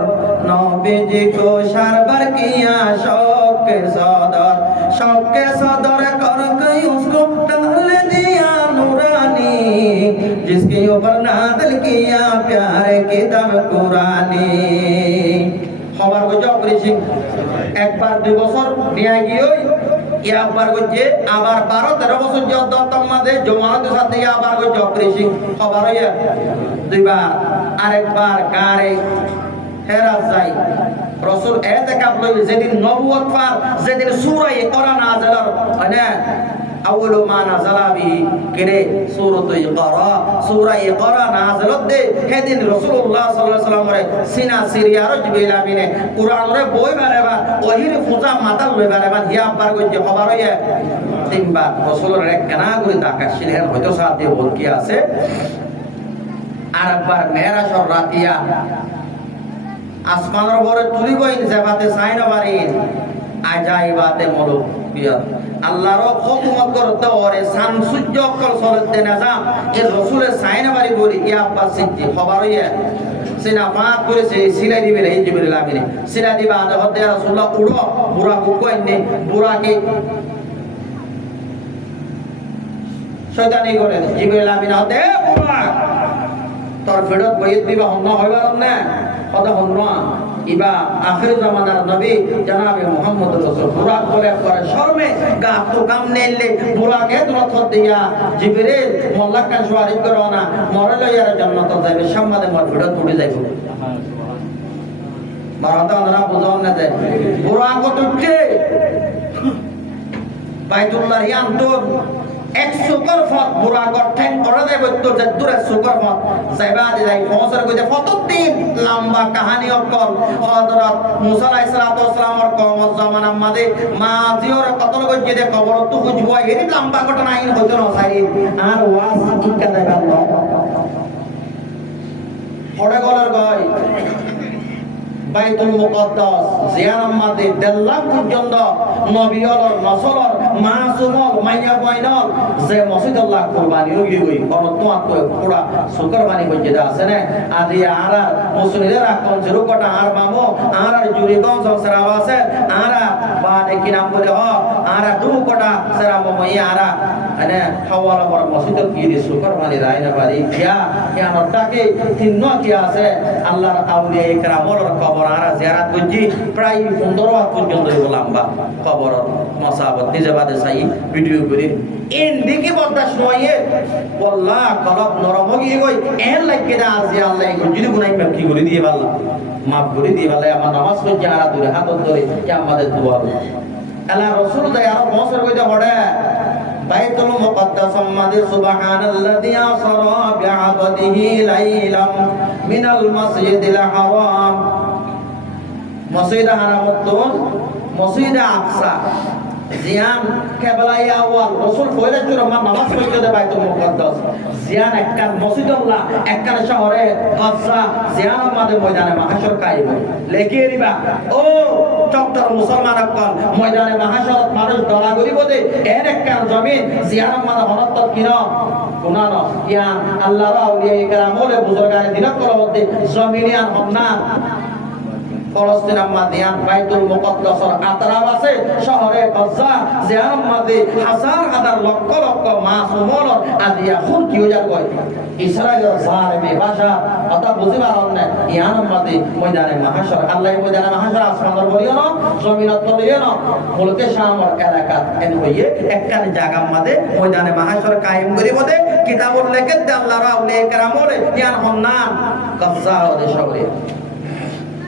নবীজি কো সারবার কিয়া শৌকে সদর কর কই उसको डाल दिया नूरानी जिसके ऊपर नाज़िल किया प्यारे किताब कुरानी খবর কইছে অপরিসীম একবার 2 বছর নিয়ে গিয়ে একবার কইছে আবার 12-13 বছর যদ্দম মাঝে জমানতের সাথে আবার কইছে অপরিসীম খবর হইয়া দুইবার আরেকবার গারে হেরাত যাই রাসূল ইতিকাফ লইল যেদিন নবুয়ত পার যেদিন সূরা ইকরা নাযিল মানে আউয়ালু মা নাযালা বি কিরে সূরাতুল ইকরা সূরা ইকরা নাযিল দে সেদিন রাসূলুল্লাহ সাল্লাল্লাহু আলাইহি ওয়াসাল্লামের সিনা সিরিয়ার জিবরিল আমিনে কুরআনের বই বারেবা ওহির ফুজা মাথা লই বারেবা হিয়া বার কইছে খবর হইয়া তিনবার রাসূলের এক কানা করে তাকাছিলেন হয়তো সাথে বল কি আছে আরেকবার মেরাজের রাতিয়া আসমানের উপরে তুলি কইন জাবাতে সাইনা বারিন আজাইবাতে মলক আল্লাহর হুকুমত করতে ওরে সান সূর্য অকল সরতে না যা এর রাসূলের সাইনা বাড়ি বলি ইয়া আব্বাস সিদ্দিক খবর হইয়া সিনা পাত করে সে সিলাই দিবে এই জিবরিল আমিনে সিলাই দিবা আদা হতে রাসূলুল্লাহ উড়ো বুড়া কুকইনে বুড়াকে শয়তানি করে জিবরিল আমিন হতে বুড়া তোর ফেরত বইত দিবা হন্ন হইবার না কথা হন্ন ইবা আখির জামানার নবী জনাবে মুহাম্মদ রাসূল বুরাক বলে করে শরমে গা তো কাম নেলে বুরাকে দরত দিয়া জিবরিল মোল্লা কান সুয়ারি করো না মরলে ইয়ার জান্নাত যাবে সামনে মর ফেরত উড়ে যাইব মারাতা না বুঝাও না দে বুরাক তুটে বাইতুল্লাহ ইয়ান্তর 100 করফত বুড়া গঠন করে দেব তো যদুরে সুকরফত যাইবা দিলাই পৌঁছার কইতে ফতদিন লম্বা কাহিনী অকল হযরত মুসা আলাইহিস সালাতু ওয়াসসালামের কওম জামানার মাঝে মাজিওর কতল গজে দে কবর তো বুঝবো এই লম্বা ঘটনা আইন হইতো না সাইরি আর ওয়াজ ঠিক কথা বললো পড়ে গলার গয় বাইতুল মুকদ্দাস জিয়ারাত মাঝে দেল্লাম পর্যন্ত নবীর রাসূলর মাসুমল মাইয়া বয়নল যে মসজিদ আল্লাহ কুরবানি হই গই অনন্ত আত্ম পুরা শুকরবানি হইছে আছে না আদি আরা মুসলিমের আকন জরুকটা আর মামো আর জুরিগঞ্জ সরাবাসে আরা বাদে কি নাম বলে হ আরা দুকটা সরামো মাই আরা মানে হাওয়ালা বড় মসজিদ কি দি শুকরবানি রাইনা পারি কিয়া কিয়া নটাকে তিন কি আছে আল্লাহর আউলিয়া ইকরামর কবর আরা জিয়ারত করছি প্রায় 15 বার পর্যন্ত লম্বা কবর মাসাবত নিজে বাদে চাই ভিডিও করে এন দিকে বরদাস্ত নয় আল্লাহ কলব নরম গিয়ে কই এন লাগে না আজি আল্লাহ যদি গুনাহ মাফ কি করে দিয়ে ভালো মাফ করে দিয়ে ভালো আমার নামাজ পড়ছি আর দূরে হাত ধরে কি আমাদের দোয়া আল্লাহ রাসূল দয়া আর বছর কইতে পড়ে বাইতুল মুকদ্দাস মাদে সুবহানাল্লাযী আসরা বিআবদিহি লাইলাম মিনাল মাসজিদিল হারাম মসজিদ হারামতুন মসজিদ আকসা জিয়ান কেবলাই আওয়াল রাসূল কইলেন যে আমার নামাজ পড়তে দে বাইতুল মুকদ্দাস জিয়ান একখান মসজিদুল্লাহ একখান শহরে আকসা জিয়ান মাদে ময়দানে মাহশর কায়েম লেখে দিবা ও চক্কর মুসলমান আকল ময়দানে মাহশর মানুষ দলা করিব দে এর একখান জমিন জিয়ান মাদে হনত কিনা গুনাহ ইয়ান আল্লাহর আউলিয়া ইকরাম বলে বুজুর্গানে দিনক করতে জমিনিয়ান হন্না ফলস্তিন মাদিয়ান বাইতুল মুকদ্দাসের আতরাফ আছে শহরে গাজা জিয়ারত মাঝে হাজার হাজার লক্ষ লক্ষ মাসুমর আদিয়া খুন কি হইয়া কয় ইসরায়েলের জালিমে ভাষা কথা বুঝিবার না ইয়ান মাঝে ময়দানে মাহশর আল্লাহ ময়দানে মাহশর আসমানের বলিও না জমিনত বলিও না মুলকে শামর এলাকা এন হইয়ে একখান জায়গা মাঝে ময়দানে মাহশর কায়েম করিব দে কিতাবুল লেখে দে আল্লাহর আউলিয়া کرام বলে ইয়ান হন্নান গাজা ওদের শহরে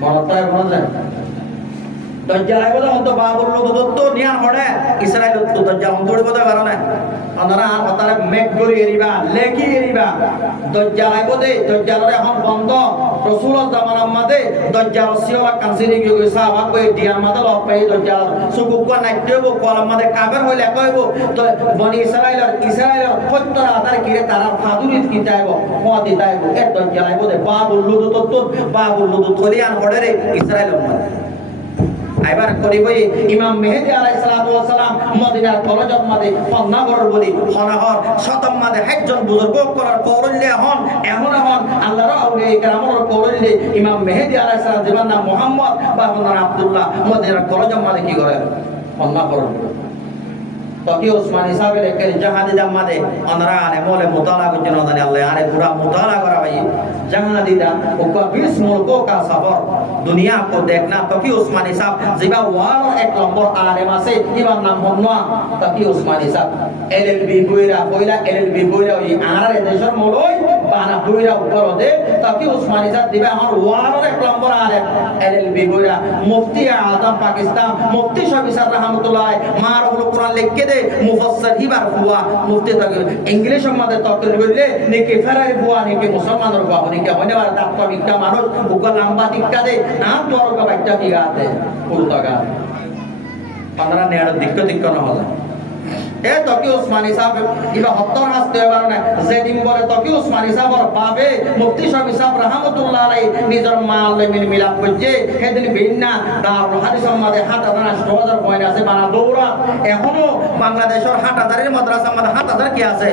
মনতায় মনে যায় দজ্জাল আইবো অন্ত বাবুল দত্ত নিয়ান হড়ে ইসরায়েল তো দজ্জাল অন্ত হড়ে কথা কারণে আপনারা কথারে মেক করি এরিবা লেখি এরিবা দজ্জাল আইবো দে দজ্জালরে এখন বন্ধ রাসূলুল্লাহ জামানার মাঝে দজ্জাল সিওলা কানসিনি গই সাহাবা কই ডিয়া মাদা লপাই দজ্জাল সুকুক নাইতেবো কলম মাঝে কাফের হইলে কইব তো বনি ইসরায়েলের সত্যরা আদার কিরে তারা ফাদুরিত কিতাইব মদি তাইব এ দজ্জাল আইবো দে বাবুল দত্ত হরিয়ান হড়ে রে ইসরায়েলের মাঝে আইবার করিবই ইমাম মেহেদী আলাইহিস সালাতু ওয়াস সালাম মদিনার কলজত মাদে পন্নাগর বলি খনাহর শতম মাদে একজন বুজুর্গ করার কৌরল্যে হন এমন আল্লাহর আউলিয়া کرامর কৌরল্যে ইমাম মেহেদী আলাইহিস সালাম জীবন নাম মুহাম্মদ বা নাম আব্দুল্লাহ মদিনার কলজত মাদে কি করে পন্নাগর তকি ওসমানী সাহেব লেখেন জাহাদি জামাদে অনরা আনে মোলে মুতালা করছেন ওদানে আল্লাহ আরে পুরা মুতালা করা ভাই জাহাদি দা ওকা 20 মুলকো কা সফর দুনিয়া को देखना তকি ওসমানী সাহেব জিবা ওয়াল এক নম্বর আলেম আছে ইবার নাম হন্না তকি ওসমানী সাহেব এলএলবি বইরা এলএলবি বইরা ওই আরে দেশের মলই বানা বইরা উপর দে তকি ওসমানী সাহেব দিবা আমার ওয়াল এক নম্বর আলেম এলএলবি বইরা মুফতি আজম পাকিস্তান মুফতি শফিসার রহমাতুল্লাহ মারুল কুরআন লিখে মুফাসসির হিবার হুয়া মুফতি তক ইংলিশ মধ্যে তকরির বললে নেকি ফেরাই হুয়া নেকি মুসলমানের হুয়া নেকি হনেবার দাপ্তর ইকা মানুষ উকা লম্বা টিকা দে না তোর কা বাচ্চা কি গাতে পুরুতাগা 15 নেড় দিক্ক দিক্ক না হলা এ তকি ওসমানী সাহেব ইবা হত্তর হাসতে পারে না যেদিন বলে তকি উসমানী সাহেবর পাবে মুফতি শফি সাহেব রহমতুল্লাহ আলাইহি নিজের মাল মিলাপ করছে সেদিন ভিন্না দারুল হাদিস মাঝে হাত হাজার 80,000 পয়েন্ট আছে বানা দৌড়া এখনো বাংলাদেশের 8,000 মাদ্রাসার মাঝে 7,000 কি আছে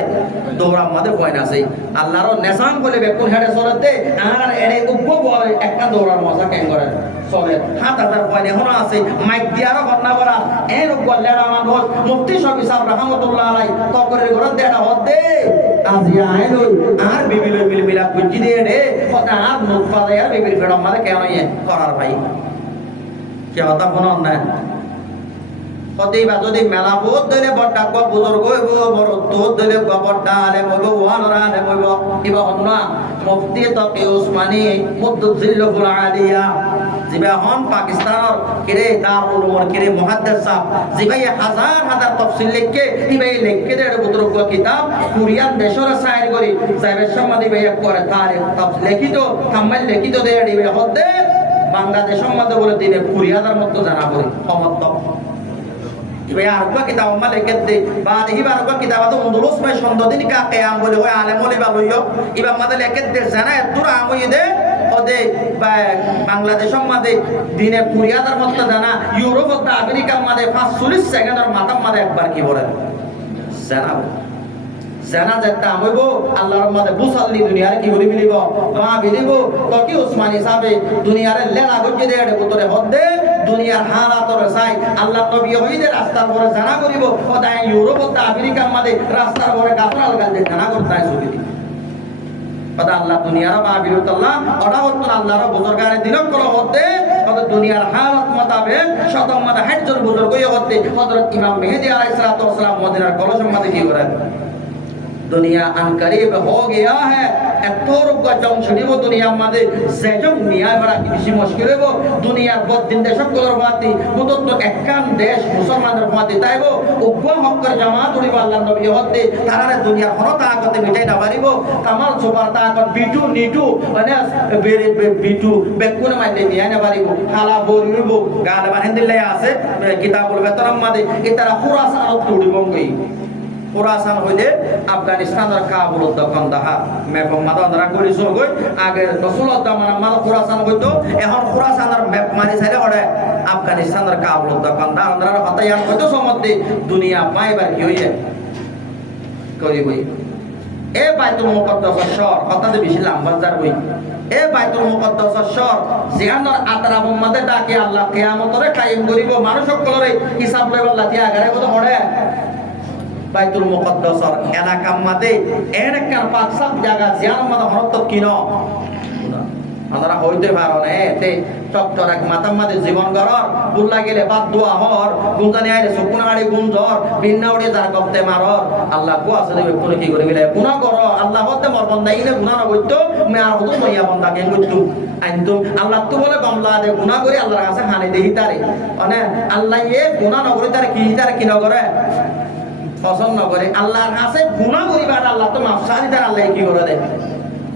দৌড়ার মাঝে পয়েন্ট আছে আল্লাহর নেশাম বলে বেকুন হেডে চলতে আর এনে উগ্র বলে একটা দৌড়ার মজা কেন করে চলে 7,000 পয়েন্ট এখনো আছে মাইক দিয়ারও ঘটনা করা এর বললে আমার বল মুফতি শফি সাহেব রহমতুল্লাহ আলাইহি তকরের ঘর দেড়া হতে আজি আইলো আর বিবিল মিলা কুজি দিয়ে রে কথা আর মুখ পালে আর বিবিল ফেরম মারে কেন ইয়ে করার ভাই কি কথা কোনো না কতই বা যদি মেলা বহুত দিলে বড়টা কো বুজুর্গ হইব বড় তো দিলে বড়টা আলে হইব ওয়ানরা আলে হইব ইবা হন্না মুফতি তকি উসমানী মুদ্দুজিল্লুল আলিয়া জিবা হন পাকিস্তানের কিরে দারুল উলুম কিরে মুহাদ্দিস সাহেব জিবাই হাজার হাজার তাফসীর লিখকে ইবাই লিখকে দেড় বুজুর্গ কিতাব কুরিয়ান দেশর সাইর করি সাহেবের সম্মাদি ভাই করে তারিখ তাফসীর লিখিত কামাল লিখিত দেড় ইবে হতে বাংলাদেশের মধ্যে বলে দিনে 20,000 মত জানা করি সমর্থ ইবে আরবা কিতাব মালে কেদে বাদ হিবা আরবা কিতাব তো মুদরুস মে সন্দদিন কা কিয়াম বলে হয় আলেম বলে বালইও ইবা মাদে লেকেদে জানা এতুরা আমইদে ওদে বাংলাদেশের মধ্যে দিনে 20,000 মত জানা ইউরোপ ও আমেরিকার মধ্যে 45 সেকেন্ডের মাথার মধ্যে একবার কি বলে জানা জানা যেটা আমইব আল্লাহর মধ্যে বুসাল্লি দুনিয়ার কি বলি বিলিব মা বিলিব তকি উসমানী সাহেব দুনিয়ার লেলা গজে দেড়ে উত্তরে হদে দুনিয়ার হালাতর চাই আল্লাহ নবী হইদে রাস্তার পরে জানা করিব ওদাই ইউরোপ ও আমেরিকার মধ্যে রাস্তার পরে গাছাল গাছে জানা করতাই ছবি কথা আল্লাহ দুনিয়ার বা বিরুতাল্লাহ ওটা হতো আল্লাহর বুজুর্গারে দিনক কল হতে কত দুনিয়ার হালত মোতাবেক শতম মাদা হাজ্জুল বুজুর্গ হতে হযরত ইমাম মেহেদী আলাইহিস সালাতু ওয়াস সালাম মদিনার কলসম মধ্যে কি করেন दुनिया अन करीब हो गया है एतोर को जंग छड़ीबो दुनिया मादे जेजम मिया बड़ा किसी मुश्किल है दुनिया बहुत दिन देश कलर बाती मुदत तो एकान देश मुसलमानर बाती ताइबो उग्र हक्कर जमात उड़ीबो अल्लाह नबी होते तारारे दुनिया हरो ताकत मिटाई ना पारिबो कमाल सुपार ताकत बिटू नीटू মানে বিটু বেকুন মাইতে নিয়া না পারিবো হালা বরিবো গালে বাহেন্দিল্লে আছে কিতাবুল বেতরম মাদে ইতারা খুরাসান উড়িবো গই খুরাসান হইলে আফগানিস্তানের কাবুল দখল দাহা ম্যাপ মাদানরা করি সগই আগে রাসূলুল্লাহ দামান মাল খুরাসান হইতো এখন খুরাসানের ম্যাপ মারি ছাইলে ওড়ে আফগানিস্তানের কাবুল দখল দা আমরা কথা ইয়ান হইতো সম্বন্ধে দুনিয়া পাইবার কি হইয়ে করি বই এ বাইতুল মুকদ্দাস শহর কথাতে বেশি লম্বা যার বই এ বাইতুল মুকদ্দাস শহর জিয়ানর আতরাব মধ্যে ডাকে আল্লাহ কিয়ামতরে কায়েম করিব মানুষ সকলরে হিসাব লইবার লাতিয়া আগারে কত পড়ে বাইতুল মুকদ্দাসর এলাকার মধ্যে এরকম পাঁচ সাত জায়গা জিয়ান মধ্যে হরত কিনো আমরা হইতে পারো না এতে চক্টর এক মাথার মধ্যে জীবন গড়র বুল্লা গেলে বাদ দোয়া হর গুঞ্জানি আইলে সুকুনা গাড়ি গুঞ্জর বিন্না উড়ে যার গপ্তে মারর আল্লাহ কো আসলে কোন কি করে গেলে গুনাহ করো আল্লাহ হতে মর বন্দা ইলে গুনাহ না কইতো মে আর হতো নইয়া বন্দা কেন কইতো আইতো আল্লাহ তো বলে বামলা দে গুনাহ করে আল্লাহর কাছে হানি দেহি তারে মানে আল্লাহ এ গুনাহ না করে তারে কি না করে পছন্দ করে আল্লাহর কাছে গুনাহ করিবার আল্লাহ তো মাফ সারি তার আল্লাহ কি করে দেয়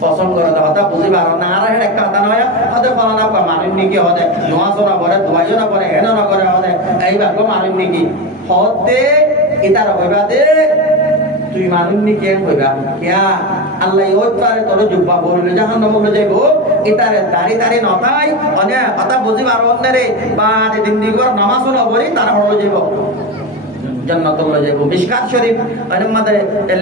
পছন্দ করে দেওয়া তা বুঝি পারো না আর একটা কথা নয় হতে ফলানা পা মানুষ নাকি হতে নমাজ না করে দোয়াইও না করে হেন না করে হতে এইবার মানুষ নাকি হতে ইতার হইবা দে তুই মানুষ নাকি এম হইবা কিয়া আল্লাহ ওই পারে তোর জুব্বা বললে জাহান্নাম বলে যাইবো ইতারে দাড়ি নতাই মানে কথা বুঝি পারো রে বা দিন দিগর নামাজও না পড়ি তারা হলো যাইবো জান্নাতুল যাইবো মিশকাত শরীফ মানে মাদে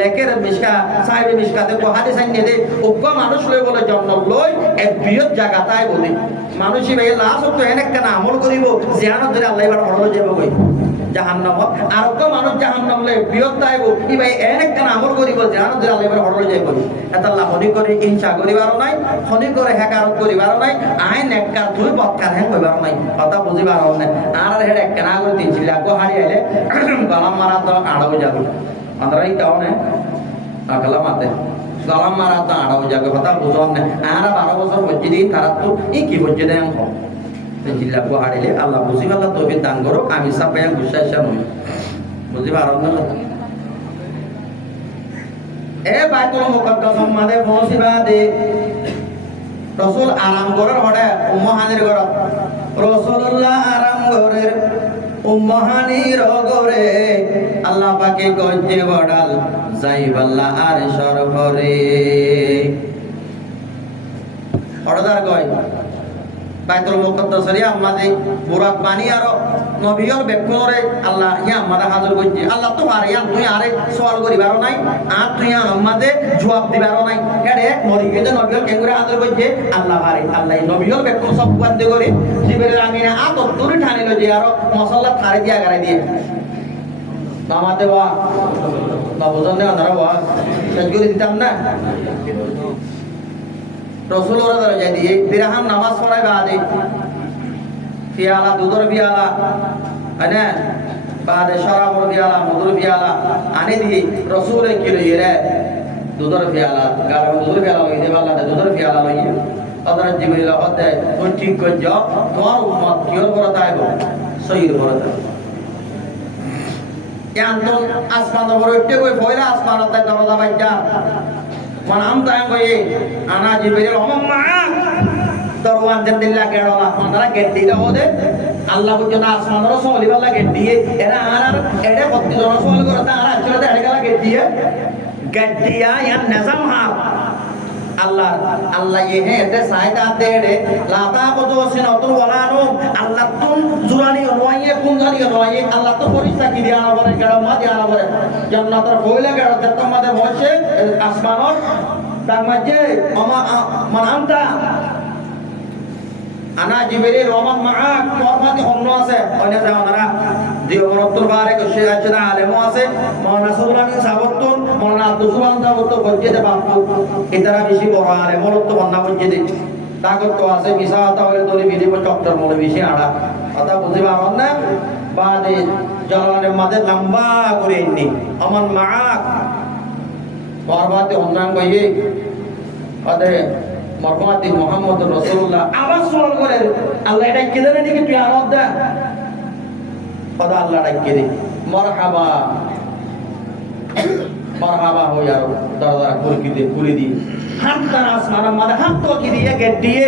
লেকের মিশকা সাহেব মিশকাতে কো হাদিস আইনে দে উগ্র মানুষ লই বলে জান্নাত লই এক বৃহৎ জায়গা তাই বলি মানুষই ভাই লাশ তো এনে কেন আমল করিব জিয়ানত ধরে আল্লাহ এবার হলো যাইবো কই জাহান্নাম আর উগ্র মানুষ জাহান্নাম লই বৃহৎ তাইবো ই ভাই এনে কেন আমল করিব জিয়ানত ধরে আল্লাহ এবার হলো যাইবো এটা আল্লাহ হনি করে ইনসা করিবার নাই হনি করে হেকারত করিবার নাই আইন এককার দুই পথকার হ্যাঁ কইবার নাই কথা বুঝিবার নাই আর হেড এক কেনা করে তিন চিলা কো হাড়ি আইলে গলাম মারা তো আড়াও যাবে আমরাই কাও না আগলা মাতে গলাম মারা তো আড়াও যাবে কথা বুঝন না আর 12 বছর হচ্ছে দিন তারা তো এই কি হচ্ছে দেন কম জিল্লা কো হাড়িলে আল্লাহ বুঝি আল্লাহ তৌফিক দান করো আমি সব ভাই গুসাইছা নই বুঝি পারো না এ বাইতুল মুকদ্দাস মাদে পৌঁছিবা দে রাসূল আরাম করার হড়ে উম্মহানের ঘর রাসূলুল্লাহ আরাম করের উম্মাহানি রগরে আল্লাহ পাকে গজ্জে বড়াল যাইবাল্লা আর সরফরে অর্ডার গয় বাইতুল মুকদ্দাসরে আমাদের বুরাক বানি আর নবীর বেকুরে আল্লাহ ইয়া আমাদের হাজির করছে আল্লাহ তো পারে তুই আরে সওয়াল করিবার নাই আর তুই আমাদের জবাব দিবার নাই এড়ে নবীকে নবীর কেঙ্গুরে হাজির করছে আল্লাহ পারে আল্লাহ নবীর বেকুর সব বাদ করে জিবরিল আমিনে আত দূরে ঠানিল যে আর মশলা থারে দিয়া গাড়ি দিয়ে নামাতে বা নবজনে আনারা বা সেজগুলি দিতাম না রসুল ওরা দরজা দিয়ে দিরহাম নামাজ পড়াই বাদে পিয়ালা দুধর পিয়ালা হ্যাঁ বাদে শরাবর পিয়ালা মধুর পিয়ালা আনে দিয়ে রসুল কি লইয়ে রে দুধর পিয়ালা গাড়ি দুধর পিয়ালা লইয়ে দেবাল্লা দুধর পিয়ালা লইয়ে তাদের জিবরিল হতে তুই ঠিক কর যাও তোমার উম্মত কিয়র করে তাইব সহির করে তাইব ইয়ান্তন আসমান উপর উঠতে কই ফয়লা আসমান তাই দরজা বাইজা মানে আম তাই কই আনা জিবরিল ওমাম্মা দরওয়ান জেন্দিল্লা গেড়লা আপনারা গেট দিলে ওদে আল্লাহ পর্যন্ত আসমানের সওয়ালি বালা গেট দিয়ে এরা আর এড়ে কত জন সওয়াল করে তারা আসলে এড়ে গেলা গেট দিয়া ইয়ান নিজাম হা আল্লাহ আল্লাহ ইহে এতে সাইদা দেড়ে লাতা কত সিনতুল ওয়ালানু আল্লাহ তুম জুরানি নয়ে কুনজানি নয়ে আল্লাহ তো পরিষ্কার কি দিয়া না বলে গড় মা দিয়া না বলে জান্নাতের কইলা গড় তেতো মাদে বসে আসমানর তার মাঝে মানামটা আনা জিবরিল ওমান মাআক ফরমাতি অন্য আছে অন্য জানারা দিও মরতুল বারে কো শেখ আছে আলেমও আছে মাওলানা সুবহান সাবতুন মাওলানা আব্দুল সুবহান সাবতুন বজ্জেতে বাপু এটারা বেশি বড় আলেম মরত বন্না বজ্জেতে তাগত তো আছে মিসা তাহলে তোরে বিধি পর চক্কর মনে বেশি আড়া কথা বুঝি পারন না বাদে জালালের মাঝে লম্বা করে ইন্নি আমান মাআক ফরমাতি অন্যাঙ্গ ইয়ে আদে মরমাতি মুহাম্মদ রাসূলুল্লাহ আবার সওয়াল করে আল্লাহ এটা কি জানে নাকি তুই আরব দা খোদা আল্লাহ ডাকে দে মারহাবা মারহাবা হই আর দরজা খুলে দি হাত তার আসমান মানে হাত তো কি দিয়ে গেট দিয়ে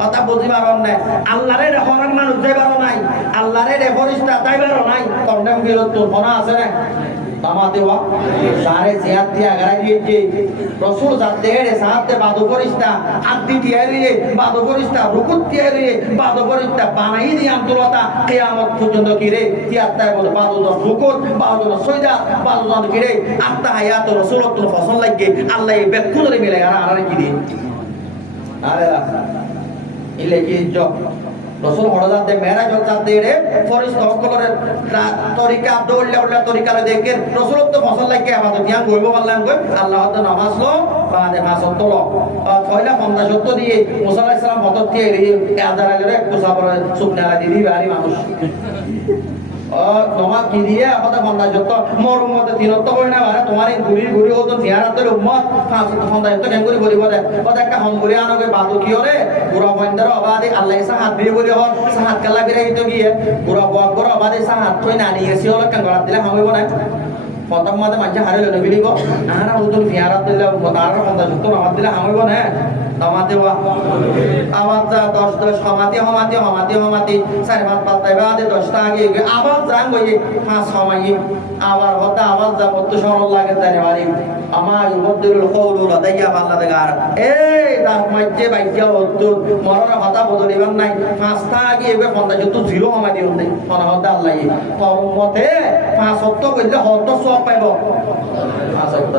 কথা বুঝিবার না আল্লাহরে রেফারেন্স মানুষ যাইবার নাই আল্লাহরে রেফারিস্তা যাইবার নাই কন্ডেম গেল তো মনে আছে না আমাতে ওয়া সারে জিয়াত দিয়া গাড়ি দিয়েছে রাসূল যাতে এর সাথে বাদু ফরিস্তা আদি দিয়া রে বাদু ফরিস্তা রুকুত দিয়া রে বাদু ফরিস্তা বানাই দি আব্দুল্লাহ কিয়ামত পর্যন্ত কি রে তিয়াত্তায় বলে বাদু রুকুত বাদু সয়দা বাদু কি রে আত্তা হায়াত রাসূলুল্লাহ ফসল লাগে আল্লাহ এই বেকুলে মিলে আর কি দি আরে ইলে কি জব রসুল হড়াতে মেরা জলতে রে ফরিস্তা হকলরে তরিকা দৌড়লে উড়লে তরিকা দেখে রসুল তো ফসল লাগে আমাদের জ্ঞান গইব বললাম কই আল্লাহ তো নামাজ লো বাদে মাসত তো পয়লা 50 সত্য দিয়ে মুসা আলাইহিস সালাম হতত দিয়ে আজারা করে কুসাবরে সুবনালা দিদি বাড়ি মানুষ তোমার কি দিয়ে আমাদের 50 সত্য মরুম মতে তিনত্ব কই না মানে তোমার এই ঘুরি হতো জিয়ারাতের উম্মত 50 সত্য কেন করি বলিব দে ওটা একটা হমগুরি আনগে বাদু কি হরে পুরা বন্ধের অবাদে আল্লাহ ইসা হাত দিয়ে বলি হল সাহাত কালা বিরাই তো গিয়ে পুরা বকর অবাদে সাহাত কই না নিয়ে এসে হল কেন গলাত দিলে হামিব না প্রথম মাঝে মাঝে হারে লনে বিলিব আরা উদুল জিয়ারাত দিলে তার 50 সত্য আমার দিলে হামিব না আমাতে আওয়াজ 10 সমাতি 4 পাতায় বাদে 10টা আগে আবার জান গই 5 সময়ে আবার হতা আওয়াজ যা কত সরল লাগে জানি বাড়ি আমার উদ্দুল কওলু লাদাইয়া আল্লাহ দেগার এই দাঁত মাইতে বাইজা উদ্দুল মররা হতা বদলিবার নাই 5টা আগে 50 তো জিরো সময় দিও নাই কোন হতা আল্লাহ কর্মতে 5 সত্য কইলে হত সব পাইব 5 সত্য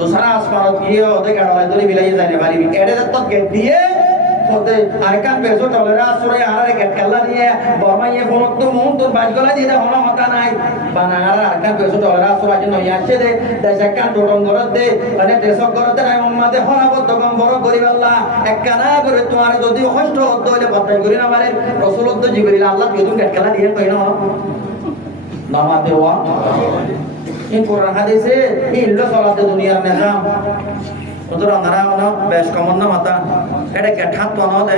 दूसरा आसमान गए ओदे गाड़ला दली मिलाई जाने वाली एडे तक गेट दिए ओदे आरकान पेसो टलरा सुरे आरे गेट कल्ला दिए बर्मा ये फोन तो मुंह तो बाजगला दिए होना होता नाही बानारा आरकान पेसो टलरा सुरा जे नयाचे दे देशकान टोटन गरत दे अने देशक गरत নাই মোহাম্মদে হরাবত দগম বড় করিবাল্লাহ একখানা করে তোমার যদি কষ্ট হতো হলে বদলাই করি না পারে রাসূলুল্লাহ তো জিবরিল আল্লাহ যদি গেট কল্লা দিয়ে কই না নামাতে ওয়া in Quran hadise illo salate duniyar nizam ওদের আনারা না বেশ কমন না মাতা এটা কে ঠাত তো না দে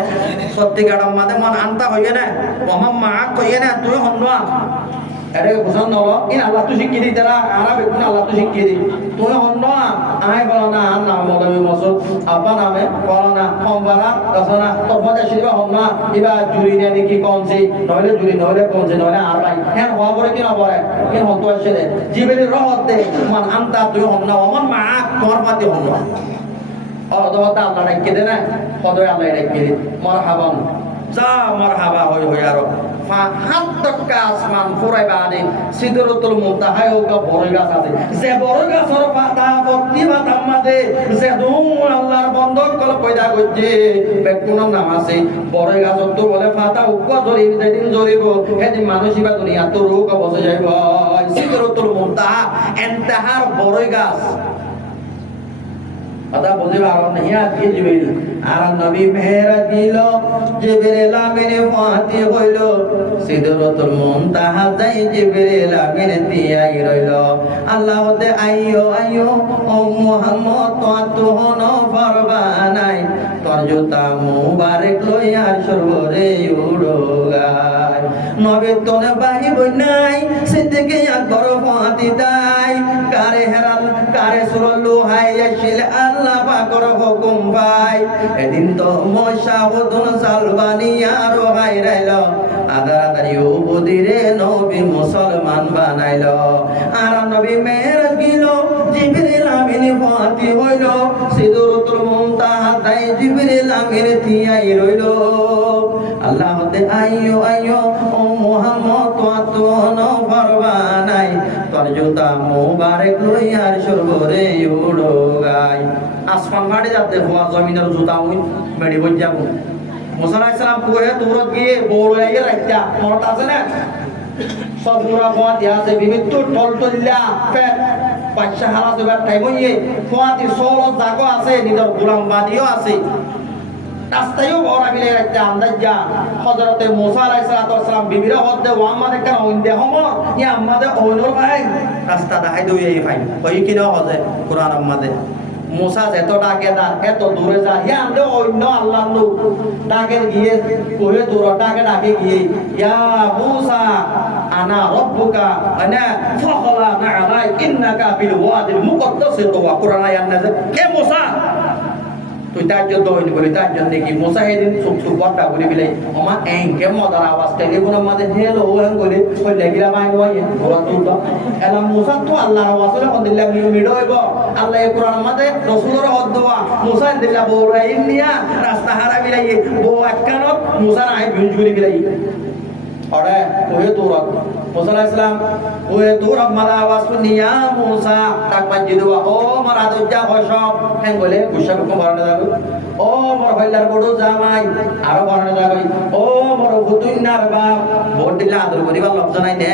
সত্যি গাড়ম মাদে মন আনতা হইয়ে না মোহাম্মদ মাক কইয়ে না তুই হনবা এটা বুঝন নলো ইন আল্লাহ তো শিখিয়ে দিতরা আরা বেকুন আল্লাহ তো শিখিয়ে দি তুই হনবা আয় বল না আর নাম বলবি মসুদ আপা নামে করোনা সম্বারা রচনা তফাতে শিবা হন্না ইবা জুরি নে নেকি কোনছে নইলে জুরি নইলে কোনছে নইলে আর ভাই হ্যাঁ হওয়া পরে কি না পরে কি হতো আসে জিবেলের রহত দে মান আনতা তুই হন্না ওমান মা তোমার পাতি হন্না অদওয়াতা আল্লাহ ডাকে দে না কদয় আল্লাহ ডাকে দে মারহাবান যা মারহাবা হই হই আর হাত তক্কা আসমান ফুরাই বাদে সিদরাতুল মুনতাহা ওকা বড় গাছ আছে যে বড় গাছের পাতা ভক্তি পাতা মাঝে যে দুম আল্লাহর বন্ধক কল পয়দা করছে বেকুনের নাম আছে বড় গাছ তো বলে পাতা উক ধরি যেদিন ধরিব সেদিন মানুষ বা দুনিয়া তো রোগ বসে যাইব সিদরাতুল মুনতাহা এন্তাহার বড় গাছ আদা বুঝিবা আর নিয়া কি জিবিল আর নবী মেহেরাজ দিল জিবরিল আমিন ফাতি হইল সিদরাতুল মুনতাহা যাই জিবরিল আমিন তিয়াই রইল আল্লাহ তে আইয়ো আইয়ো ও মুহাম্মদ তো হন ফরবানাই তোর জুতা মুবারক লইয়ার সরবরে উড়োগায় নবী তোনে বাহি বইনাই সিদ্দিকে আকবর ফাতি দাই কারে হেরাল কারে সুরলু হাই আসিল আল্লাহ পাকর হুকুম ভাই এদিন তো মশাউদুন সালবানিয়া রোহাই রাইল আদারাদারি উবুদিরে নবী মুসলমান বানাইল আর নবী মেহেরাজ গিল জিবরিল আমিন ফাতি হইল সিদরাতুল মুনতাহা তাই জিবরিল আমিন থিয়াই রইল আল্লাহ তে আইয়ো আইয়ো ও মুহাম্মদ তো ন ফরবানাই তোর জুতা মুবারক লইয়ার সরবরে উড়ো গায় আসমান ফাটে যাতে হওয়া জমিনের জুতা উই বেড়ি বই যাব মুসা আলাইহিস সালাম কোহে তুরত গিয়ে বড় আইয়ে রাখতা মনত আছে না সব পুরা ফোয়া দিয়া আছে বিভিন্ন টলটল্লা পেট বাচ্চা হারা দেবার টাইম হইয়ে ফোয়াতি সরল জাগো আছে নিজের গোলাম বাদিও আছে রাস্তায়ও বড় মিলে রাখতে আন্দাজ যা হযরতে মুসা আলাইহিস সালাম বিবিরা হদে ও আমাদের কেন হইন্দে হম ইয়া আমাদের ওনর ভাই রাস্তা দেখাই দই এই ভাই ওই কি না হযে কুরআন আমাদের মুসা যত ডাকে দা এত দূরে যা ইয়া আমদে অন্য আল্লাহ নু ডাকে গিয়ে কোহে দূর ডাকে গিয়ে ইয়া মুসা আনা রব্বুকা আনা ফাখলা নাআলাই ইন্নাকা বিল ওয়াদিল মুকদ্দাস তোয়া কুরআন আয়াত নাযে হে মুসা তুই তার জন্য হইনি বলি তার জন্য কি মুসা হেদিন চুপ চুপ বড়টা বলি বিলে আমার এঙ্কে মদার আওয়াজ টেলিফোন আমাদের হেলো ওয়ান বলে কই লাগিলা মাই নয় ওরা তুলবা এলা মুসা তো আল্লাহর আওয়াজ হলে কোন দিল্লা মিডো হইব আল্লাহ এই কোরআন আমাদের রাসূলের হদওয়া মুসা দিল্লা বড় ইন্নিয়া রাস্তা হারা বিলাই বো একখানত মুসা নাই ভিউজুরি বিলাই ওরে ওহে তুরত মুসা আলাইহিস সালাম ওহে তুরত মারা আওয়াজ শুনিয়া মুসা তাক বাজি দেওয়া ও মারা দজ্জা হসব হেন বলে গুসা কো বর্ণনা দাও ও মোর হইলার বড় জামাই আর বর্ণনা দাও ও মোর ফুতুইনার বাপ ভোট দিলা আদর করিবার লব্জ নাই নে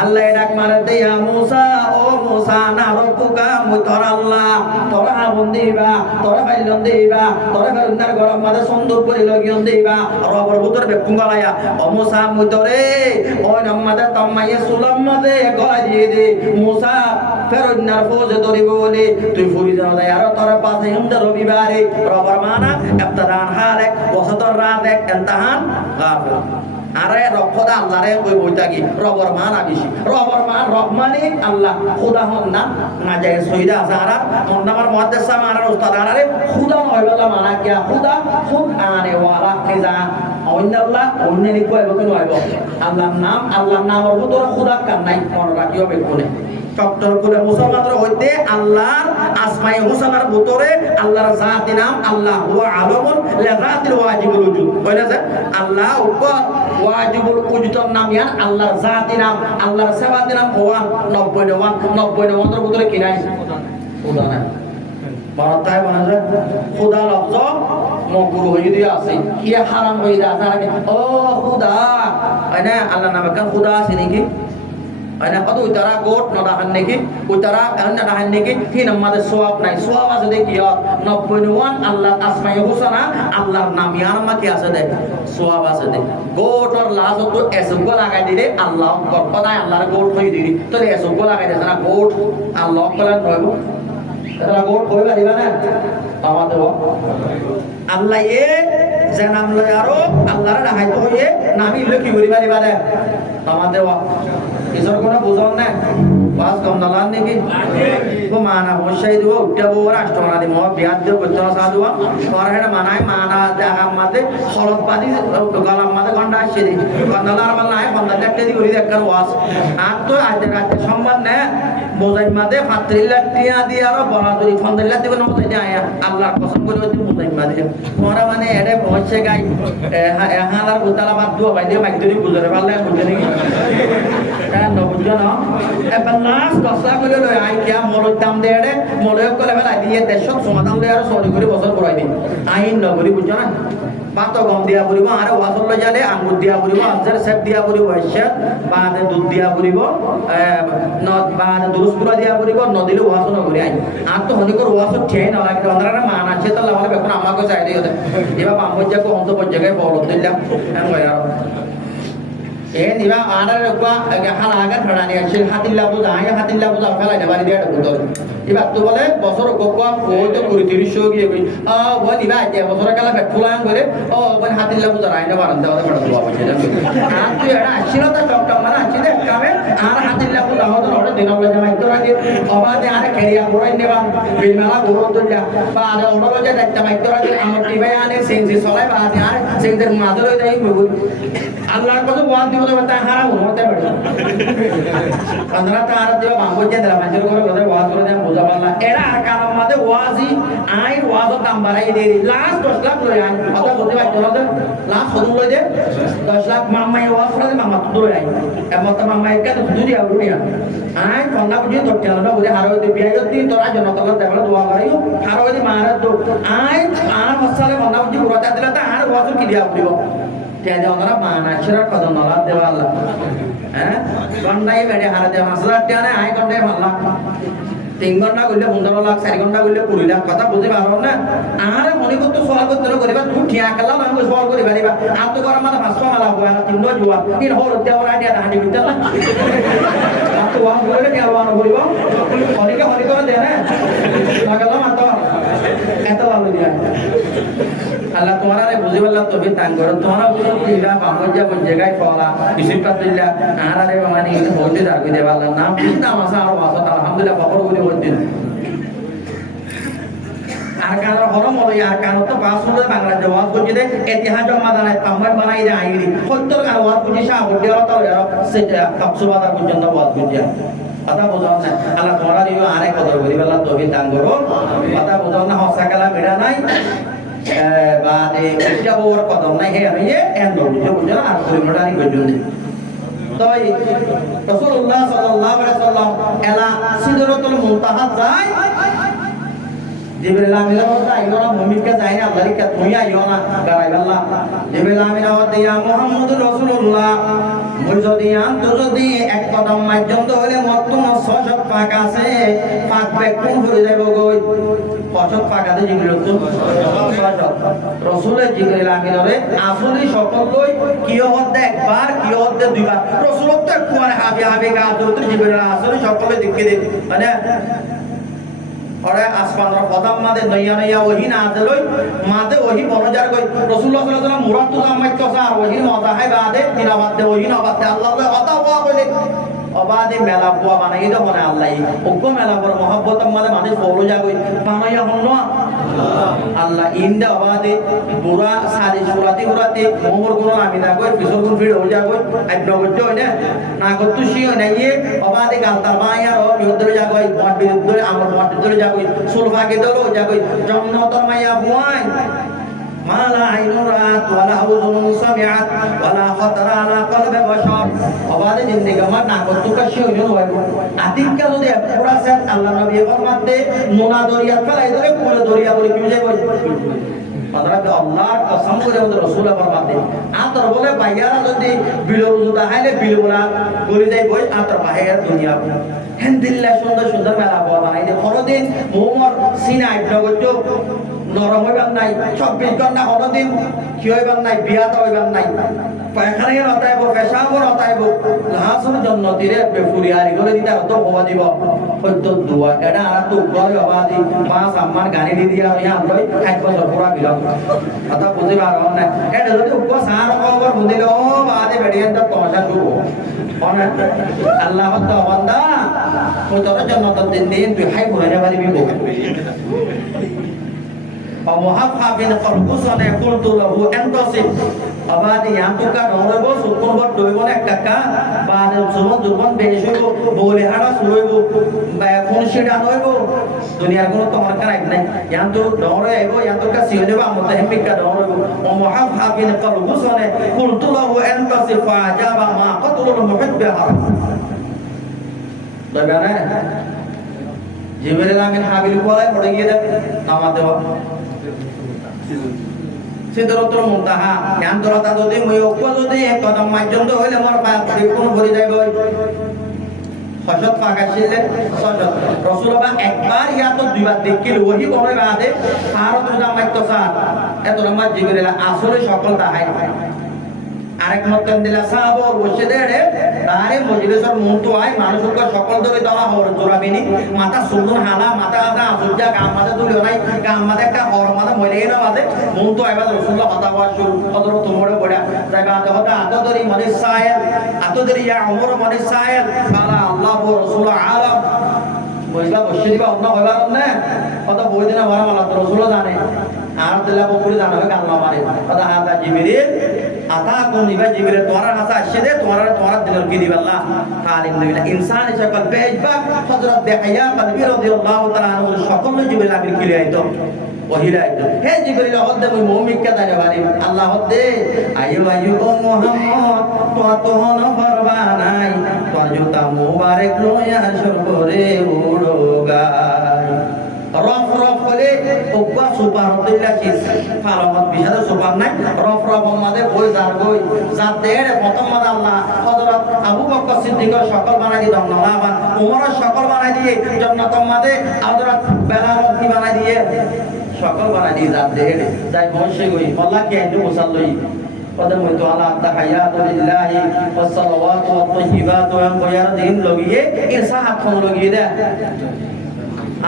আল্লাহ ডাক মারে দেয়া মুসা ও মুসা না রব্বুকা মুই তোর আল্লাহ তোর আগুন দিবা তোর ফাইলন দিবা তোর ফেরুনার গরম মাঝে সুন্দর করে লগিয়ন দিবা রবর ভিতর বেকুঙ্গালায়া ও মুসা মুই তোরে ও নামাদে তাম্মায়ে সুলাম মাঝে গলা দিয়ে দে মুসা ফেরুনার ফৌজে ধরিব বলে তুই ফুরি যাও আর তোর পাশে হিমদে রবিবারে রবর মানা ইবতাদান হালেক ওয়াসাতর রাতেক ইমতিহান গাফিল আরে রব্বদা আল্লাহরে কই বইতাকি রবর মান আবিশি রবর মান রহমানি আল্লাহ খুদা হন না না যায় সহিদা সারা মন নামার মুহাদ্দিস সামার উস্তাদ আরে খুদা হয় বলা মানা কি খুদা খুদ আনে ওয়ালা নিজা অন্য আল্লাহ অন্য নি কই বকেন হইব আল্লাহর নামের ভিতরে খুদা কান নাই মনে রাখিও বেকুনে চক্কর করে মুসলমানদের হইতে আল্লাহর আসমাই হুসানার ভিতরে আল্লাহর জাতি নাম আল্লাহ হুয়া আলামুন লিযাতিল ওয়াজিবুল উজুদ কইনা যে আল্লাহ উপর ওয়াজিবুল উজুদের নাম ইয়ান আল্লাহর জাতি নাম আল্লাহর সিফাতের নাম হুয়া 90 ভিতরে কি নাই খুদা না ভারতায় বলা যায় খুদা লফজ মকরুহ হয়ে দিয়ে আছে কি হারাম হয়ে যায় আছে ও খুদা আইনা আল্লাহ নামে কান খুদা আছে নাকি আইনা কত উতারা কোট নদা হান নাকি উতারা হান না হান নাকি কি নামাজে সওয়াব নাই সওয়াব আছে দেখি 90 আল্লাহ আসমাই হুসানা আল্লাহর নাম ইয়ার মা কি আছে দেখ সওয়াব আছে দেখ গোটর লাজত তো এসগো লাগাই দিলে আল্লাহ কথা আল্লাহর গোট হয়ে দিলি তো এসগো লাগাই দেছ না গোট আল্লাহ কলান হইব এটা গোট হইবা দিবা না আমাদের আল্লাহ এ যে নাম লয় আরো আল্লাহর রাহাইতো হয়ে নামি লকি করিবা দিবা দে আমাদের কিসর কোন বুঝন না ওয়াজ কম নালান নাকি ও মানা বসাই দিব উঠাবো রাষ্ট্রমানা দিব বিয়ার দিয়ে করতে সাধু তোর হেটা মানায় মানা দেখার মাঝে হলদ বাদি গলার মাঝে গন্ডা আসছে দি গন্ডালার মাল নাই গন্ডা দেখতে দি করি দেখার ওয়াজ আর তো আজ রাতে সম্মান না মোজাই মাঝে 35 লাখ টিয়া দিয়ে আরো বড় ধরি 15 লাখ দিব না মোজাই যায় আল্লাহর কসম করে হইতে মোজাই মাঝে তোরা মানে এডে বসে গাই হালার গোতালা বাদ দুয়া ভাই দিয়ে মাইক ধরি বুঝরে পারলে বুঝে নাকি বুঝছো না এবার লাস্ট দশটা করে লই আই কিয়া মলের দাম দিয়ে এডে মলে করে ফেলা দিয়ে দেশত সমাধান দিয়ে আর সরি করে বছর করাই দিন আইন নগরী বুঝছো না পাত গম দিয়া পড়িব আর ওয়াসল লই যালে আঙ্গুর দিয়া পড়িব আজের সেপ দিয়া পড়িব ইশাত বাদে দুধ দিয়া পড়িব নদ বাদে দুরুসপুরা দিয়া পড়িব নদীলে ওয়াসল নগরী আই আর তো হনিকর ওয়াসল ঠেই না লাগে তোমরা মান আছে তো লাভালে বেখন আমাকে চাই দিও এবার বামজ্জা কো অন্ত পর্যায়ে বল দিলাম এম কইরা নিবা আনার রকবা হাল আগার ফড়ানি আছে হাতিল্লা বুঝা আয়া হাতিল্লা বুঝা ফেলাই না বাড়ি দিয়ে ঢুকতো এবার তো বলে বছর কোকো ওই তো কুড়ি 30 গিয়ে কই ও নিবা যে বছর কালা ফুলান করে ও বলে হাতিল্লা বুঝা রাইনা বারান্দা ওটা ফড়া দুয়া বসে যাবে আর তুই এটা আসছিল তো টকটক মানে আসছিল কামে আর হাতিল্লা বুঝা হতো ওটা দিন বলে জামাই তো রাখি অবাদে আর খেরিয়া বড়াই নেবা বিলমালা বড় তুললা বা আর ওটা যে দেখতে মাইতো রাখি আমার টিভি আনে সেন্সি সলাই বা আর সেন্সের মাঝে লই দেই আল্লাহর কত ওয়াজ দিব তা হারাম হতে পারে আমরা তার দেব বাঙ্গজে দিলা মানুষের করে কথা ওয়াজ করে দেন বুঝা পারলা এরা আর কারণ মাঝে ওয়াজি আই ওয়াজ দাম বাড়াই দেই লাস্ট 10 লাখ লই আই কথা বলতে পারছো না লাস্ট হদুন লই দে 10 লাখ মাম্মাই ওয়াজ করে মাম্মা তো লই আই এমন তো মাম্মা একা তো দুই আর দুনিয়া আই কন্না বুঝি তো কেন না বুঝে হারো দে বিয়াইত দিন তোরা জনতা দেবলা দোয়া করিও হারো দে মারা তো আই আর মশালে মন্না বুঝি পুরাটা দিলা তা আর ওয়াজ কি দিয়া পড়িব তেজ ওনারা মানাশরা কদম নলা দেওয়ালা হ্যাঁ গন্ডাই বেড়ে হারা দেওয়া মাসলার টিয়ানে আই গন্ডাই মারলাম 3 ঘন্টা করলে 15 লাখ 4 ঘন্টা করলে 20 লাখ কথা বুঝে পারো না আর মনে করতে সওয়াল করতে করিবা তুমি ঠিয়া খেলা আমি সওয়াল করি পারিবা আর তো গরম মানে 500 মালা হয় আর 3 জুয়া ইন হল দেওয়ার আইডিয়া হাঁটি করতে না আর তো ওয়ান করে দেওয়া না করিব অনেকে হরি করে দেয় না লাগালো মাত্র এত ভালো দিয়া আল্লাহ তোমারা বুঝি বললাম তবে তান করো তোমরা বুঝো দিলা বামজা কোন জায়গায় পড়া বিশিপটা দিলা আরারে মানে কিন্তু হইতে যাবে দেবা আল্লাহ নাম কিন্তু আমাসা আর ওয়াসা আলহামদুলিল্লাহ বকর বলে হইতেন আর কারণ হরম হলো আর কারণ তো বাসুরে বাংলা জবাব করছে দে ইতিহাস জমা দাঁড়ায় পাম্বার বানাই দে আইরি সত্যর কারণ ওয়াজ করছে শাহ দেওয়া তো সেটা কক্সবাজার পর্যন্ত ওয়াজ করছে কথা বোঝাও না আল্লাহ তোমরা দিও আরে কদর করি বললাম তবে দান করো কথা বোঝাও না হসা কালা মেডা নাই বা এটা ওর কদম নাই হে আমি এন্ড বুঝো বুঝো আর পরিমাণারি পর্যন্ত তাই রাসূলুল্লাহ সাল্লাল্লাহু আলাইহি ওয়াসাল্লাম এলা সিদরাতুল মুনতাহা যায় জিবরিল আমিন ওটা আইওনা মুমিনকে যায় না আল্লাহর কা তুমি আইওনা গারাই আল্লাহ জিবরিল আমিন ওটা ইয়া মুহাম্মদুর রাসূলুল্লাহ মই যদি আন্ত যদি এক কদম মাধ্যম হলে মতম 600 পাক আছে পাক ব্যাক কোন হয়ে যাবে গই 600 পাক আছে জিবরিল তো 600 রাসূলের জিবরিল আমিনরে আসলে সকল লই কিয় হতে একবার কিয় হতে দুইবার রাসূল তো একবার হাবি হাবি গা তো জিবরিল আসলে সকলে দেখে দে মানে ওরে আসমানের প্রথম মাদে নইয়া নইয়া ওহি না আদলই মাদে ওহি বনজার কই রাসূলুল্লাহ সাল্লাল্লাহু আলাইহি ওয়াসাল্লাম মুরাদ তো আমাই তো আর ওহি মজা হয় বাদে তিলাবাত দে ওহি না বাদে আল্লাহ কথা ওয়া কইলে অবাদে মেলা বুয়া বানাই দে মনে আল্লাহ ওকো মেলা পর মহব্বত মাদে মানুষ বড় যা কই বানাইয়া হন না আল্লাহ ইন্দা অবাদে বুরা সাদি সুরাতি সুরাতি মোমর গুণ আমি না কই পিছর গুণ ভিড় হয়ে যা কই আইব্রা করতে হয় না করতে সি হয় না ইয়ে অবাদে গালতার মায়া ও বিরুদ্ধে যা কই মত বিরুদ্ধে আমার মত বিরুদ্ধে যা কই সুলফাকে দলো যা কই জন্নতর মায়া বুয়াই মালা আইনুর রাত ওয়ালা উযুন সামিআত ওয়ালা খাতারা আলা কলবে বশর অবাদে জিন্দেগি আমার না করতে কাশি হইল হয় আতিকা যদি পুরা সেট আল্লাহ নবী ফরমাতে নোনা দরিয়া ফেলাই ধরে পুরো দরিয়া বলে কি যায় পদরাতে আল্লাহর কসম করে আমাদের রাসূল ফরমাতে আতর বলে বাইয়ারা যদি বিলর উজুদা হাইলে বিল বলা গলি যাই বই আতর বাহির দুনিয়া হেনদিল্লাহ সুন্দর সুন্দর মেলা বলা বানাই দে কোনদিন মোমর সিনা ইবনগত নরম হইবার নাই 24 ঘন্টা কোনদিন কি হইবার নাই বিয়াত হইবার নাই পায়খানা নতাইব পেশাব নতাইব লাহাসুর জন্নতিরে বেফুরিয়ারি করে দিতে তো হওয়া দিব হয়তো দুয়া এটা আর তো গয় অবাদি মা সাম্মান গানি দি দিয়া ইয়া লই 1 বছর পুরা বিলম কথা বুঝি পারো না এটা যদি উপ সার খবর বুঝিল ও বাদে বেডিয়ান তো তমাশা শুরু অনে আল্লাহ তো বান্দা ও তোর জন্য তো দিন তুই হাই বলে পারবি ومحفى بن قرقصنا قلت له انتصب abadi yang tuka dongro sukun bot doibo nek kaka bade subon durban beesho bole hada suloibo ba phone shida noibo দুনিয়ার কোনো তোমার কারাই নাই yang tu dongro ego yang tu ka sione ba mutahimik ka dongro wa muhaffa bin qalbusana qultu lahu antasib fa ajaba ma qatlul muhibb haram dabana jibril amin habil boleh pode gিয়ে দেখ নামাতে হবে সিদরাতুল মুনতাহা ইয়ান্তরতা যদি মই অক্ষ যদি এক কদম মাইজন্দ হইলে মোর পায় পরিপূর্ণ ভরি যাইব হযরত ফাকাশিলে সজত রাসূলুল্লাহ একবার ইয়া তো দুইবার দেখিল ওহি কোনে বাদে আর তো মাইতো সাত এত লম্বা জিবরিল আসলে সকল তাহাই আরেক মতন দিলা সাহাবা বসে দেড়ে তারে মজলিসের মুন্তু আই মানুষকে সকল ধরে দেওয়া হর জোরাবিনি মাথা সুন্দর হালা মাথা আদা আসুজা গাম মাথা তুলি নাই গাম মাথা একটা হর মাথা মইলে না মাঝে মুন্তু আইবা রাসূলুল্লাহ কথা বলা শুরু কদর তোমরে বড়া যাইবা হতা আতদরি মানে সায়েল আতদরি ইয়া উমর মানে সায়েল বালা আল্লাহ ও রাসূল আলাম বইবা বসে দিবা অন্য হইবা না কথা বই দিনা বড় মালা রাসূল জানে আর দিলা বকুড়ি জানাবে গান মারে কথা হাতা জিবরিল आता कोण निभा जिबरे तोरा नासा शेदे तोरा दिलर की दिवल्ला तालिम दिला इंसान शकल बेजबा हजरत बेहया कलबी রাদিয়াল্লাহু তাআলা আনহু সকল জিবরিল আমির কি লাইতো ওহিলা আইতো হে জিবরিল হদ্দে মুই মুমিন কে দারে বাড়ি আল্লাহ হদ্দে আয়ু আয়ু ও মুহাম্মদ তো হন ফরমানাই তোর জুতা মুবারক লয়া সরবরে উড়োগাই রফ রফ হলে ওবা সুপার হদিলা কি ফারামত বিহাদে সুপার নাই রফ রফ আমাদের বই জার গই জাতের প্রথম মাদ আল্লাহ হযরত আবু বকর সিদ্দিকের সকল বানাই দিল আল্লাহ উমরের সকল বানাই দিয়ে জান্নাত মাদে হযরত বেলাল কি বানাই দিয়ে সকল বানাই দিয়ে জাতের যাই বসে গই আল্লাহ কি আইতো মুসাল্লি কদম তো আল্লাহ তাহায়াতু লিল্লাহি ওয়াস সালাওয়াতু ওয়াত তাইয়িবাতু ওয়া গয়রদিন লগিয়ে ইরসাহাত কোন লগিয়ে দে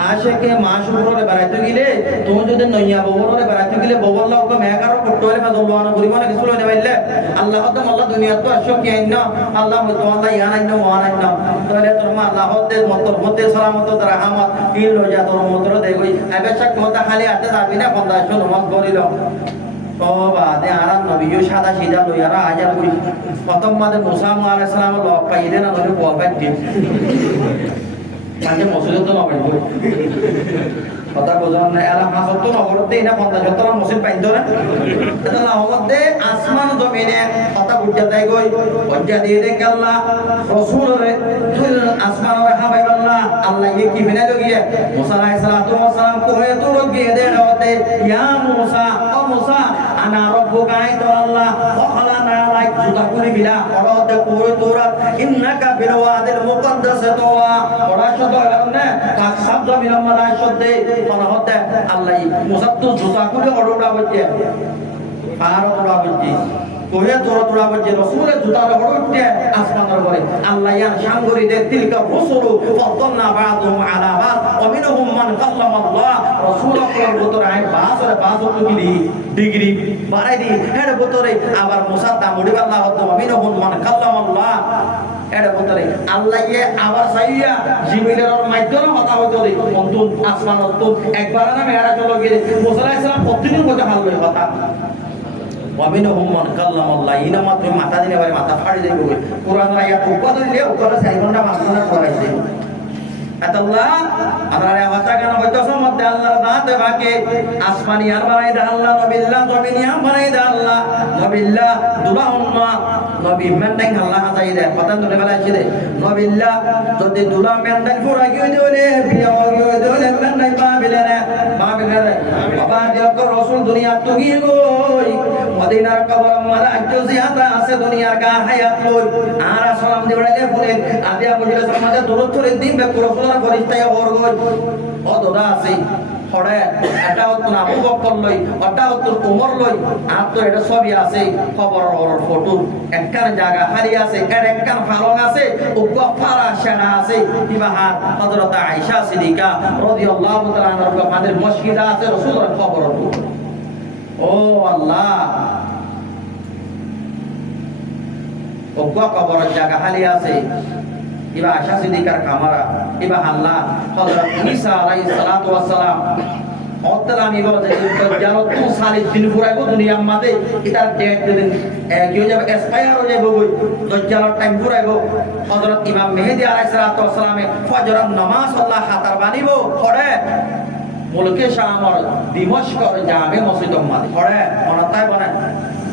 আশেকে মাসুররে বারাইতে গিলে তুমি যদি নইয়া ববররে বারাইতে গিলে ববর লাগ মেকারো পট্টরে বা দলওয়ানা পরিমাণে কিছু লইতে পারলে আল্লাহ তাআলা আল্লাহ দুনিয়া তো আসো কি আইন না আল্লাহ তো আল্লাহ ইয়ান আইন ওয়ান আইন তাহলে তোমার আল্লাহ দে মতে সালামত রাহমত কি লইয়া তোর মতর দে গই আবেশক কথা খালি আতে যাবি না বন্দাশো নমাজ করিল বাদে আরাম নবীও সাদা সিধা লইয়ারা আজার করি প্রথম মাদে মুসা আলাইহিস সালাম লক পাইলে না নবী বলবেন দিন মানে মসজিদ তো নবী কথা বোঝান না এলা হাসত তো নবরতে না 50 জন মসজিদ পাইতো না আল্লাহ মধ্যে আসমান জমিনে কথা বুঝা যায় গই বুঝা দিয়ে দেখ আল্লাহ রাসূলের তুল আসমানের হাবিব আল্লাহ কি বিনা লগিয়ে মুসা আলাইহিস সালাতু ওয়াস সালাম কোহে তো লগিয়ে দে রাতে ইয়া মুসা ও মুসা আনা রব্বুকা আইতো আল্লাহ ওখালানা লাইক জুতা করি বিলা ওরতে কোহে তোরা ইন্নাকা বিল ওয়াদিল মুকদ্দাস তোয়া ওরা শব্দ না কাক শব্দ বিলম্মালা শব্দে কোন হতে আল্লাহ মুসা তো জুতা করে ওড়া বজে পার ওড়া বজে কোহে তোরা বজে রাসূলের জুতা ওড়া উঠে আসমানের উপরে আল্লাহ ইয়ান সাঙ্গরি দে তিলকা রাসূলু ফাদলনা বাদুম আলা বাদ ওয়া মিনহুম মান কাল্লামা আল্লাহ রাসূলুল্লাহর ভিতরে আই বাসরে বাসর ডিগ্রি বাড়াই দি এর ভিতরে আবার মুসা দামুড়ি আল্লাহ ওয়া মিনহুম মান কাল্লামা আল্লাহ এর ভিতরে আল্লাহ আবার সাইয়া জিবরিলের মাধ্যমে কথা হইতো রে অন্তর আসমানত তো একবার না মেরাজ হলো গিয়ে মুসা আলাইহিস সালাম প্রতিদিন কথা ভালো কথা ওয়ামিনহুম মান কাল্লামাল্লাহ ইনা মাত্র মাথা দিলে বারে মাথা ফাড়ি দেব কোরআন আয়াত উপর দিলে উপর 4 ঘন্টা মাসনা পড়াইছে আল্লাহ আমারে কথা কেন হইতাছে মধ্যে আল্লাহর দাতে বাকে আসমানি আর বানাই দে আল্লাহ নবিল্লাহ জমিনি আর বানাই দে আল্লাহ নবিল্লাহ দুলাহুন্না নবী মেন্টাই আল্লাহ হাজাই দে কথা ধরে ফেলাইছে দে নবিল্লাহ যদি দুলা মেন্টাই পুরা গিয়ে দেলে বিয়া গিয়ে দেলে মেন্টাই পাবিলে না বাবা দিও রাসূল দুনিয়া তো গিয়ে গই মদিনার কবর মারা আজ জিয়াদা আছে দুনিয়ার গা হায়াত লই আর সালাম দিবাইলে বলেন আদিয়া মজলিস আমাদের দরুদ করে দিন বে রাসূলের ফরিস্তায় ওর গই ও দোদা আছে হড়ে এটা হতো আবু বকর লই ওটা হতো উমর লই আর তো এটা সবই আছে খবর ফটো একখান জায়গা খালি আছে এর একখান ফালং আছে উগ্র ফারা সেনা আছে ইবাহার হযরত আয়েশা সিদ্দিকা রাদিয়াল্লাহু তাআলা আনহা আমাদের মসজিদে আছে রাসূলের খবর ও আল্লাহ উগ্র কবরের জায়গা খালি আছে ইবা আয়েশা সিদ্দিকার কামারা ইবা আল্লাহ হযরত ঈসা আলাইহিস সালাতু ওয়াস সালাম অত্তলানি বলে জানো তো সালিস দিন পুরাইবো দুনিয়ার মাঝে এটার ডেট দিন কি হয়ে যাবে এক্সপায়ার হয়ে যাবে ওই দজ্জালের টাইম পুরাইবো হযরত ইমাম মেহেদী আলাইহিস সালাতু ওয়াস সালামে ফজরের নামাজ আল্লাহ খাতার বানিবো পড়ে মুলকে শামর দিমশকর জামে মসজিদ মাঝে পড়ে মনতায় বনে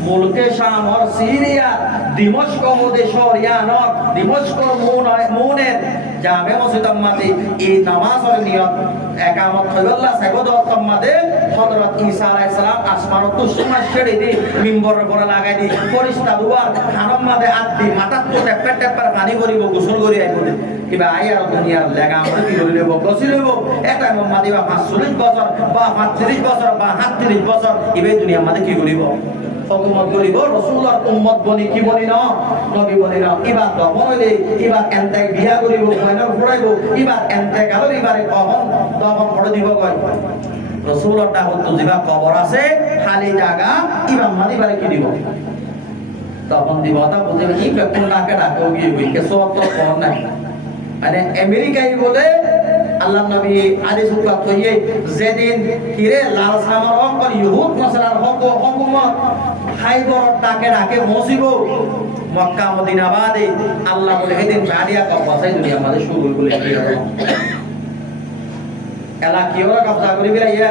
মুলকে শামর সিরিয়া দিমশক দেশর ইয়ানর দিমশক মুনের জামে মসজিদ মাঝে এই নামাজের নিয়ত একামত হইল্লা সাইবদত মাঝে হযরত ঈসা আলাইহিস সালাম আসমানত তুসমা ছেড়ে দি মিম্বরের উপরে লাগাই দি ফরিস্তা দুয়ার খানম মাঝে আদি মাথাত তো টেপে টেপে পানি করিব গোসল করি আইব কিবা আইয়ার দুনিয়ার লাগা আমরা কি করিব গোসল হইব এটা মোহাম্মদ ইবা 45 বছর বা 35 বছর বা 38 বছর ইবে দুনিয়ার মাঝে কি করিব হুকুমত করিব রাসূলুল্লাহ উম্মত বলি কি বলি না নবী বলি না ইবা দফন হইলে ইবা এন্তে বিয়া করিব ময়নার ফুরাইব ইবা এন্তে কালর ইবারে কখন দফন করে দিব কয় রাসূলুল্লাহ হতো জিবা কবর আছে খালি জায়গা ইবা মানি বারে কি দিব তখন দিব তা বুঝে কি কোন ডাকে ডাকে গিয়ে হই কে সব তো কোন নাই মানে আমেরিকাই বলে আল্লাহ নবী হাদিস উল্লেখ করিয়ে যেদিন কিরে লাল সামার হক ইহুদ নাসারার হক হুকুমত হাইবর ডাকে ডাকে মসিব মক্কা মদিনা বাদে আল্লাহ বলে সেদিন গাড়িয়া কবসাই দুনিয়া আমাদের শুরু বলে কি হলো এলা কি ওরা কবজা করি বিলাইয়া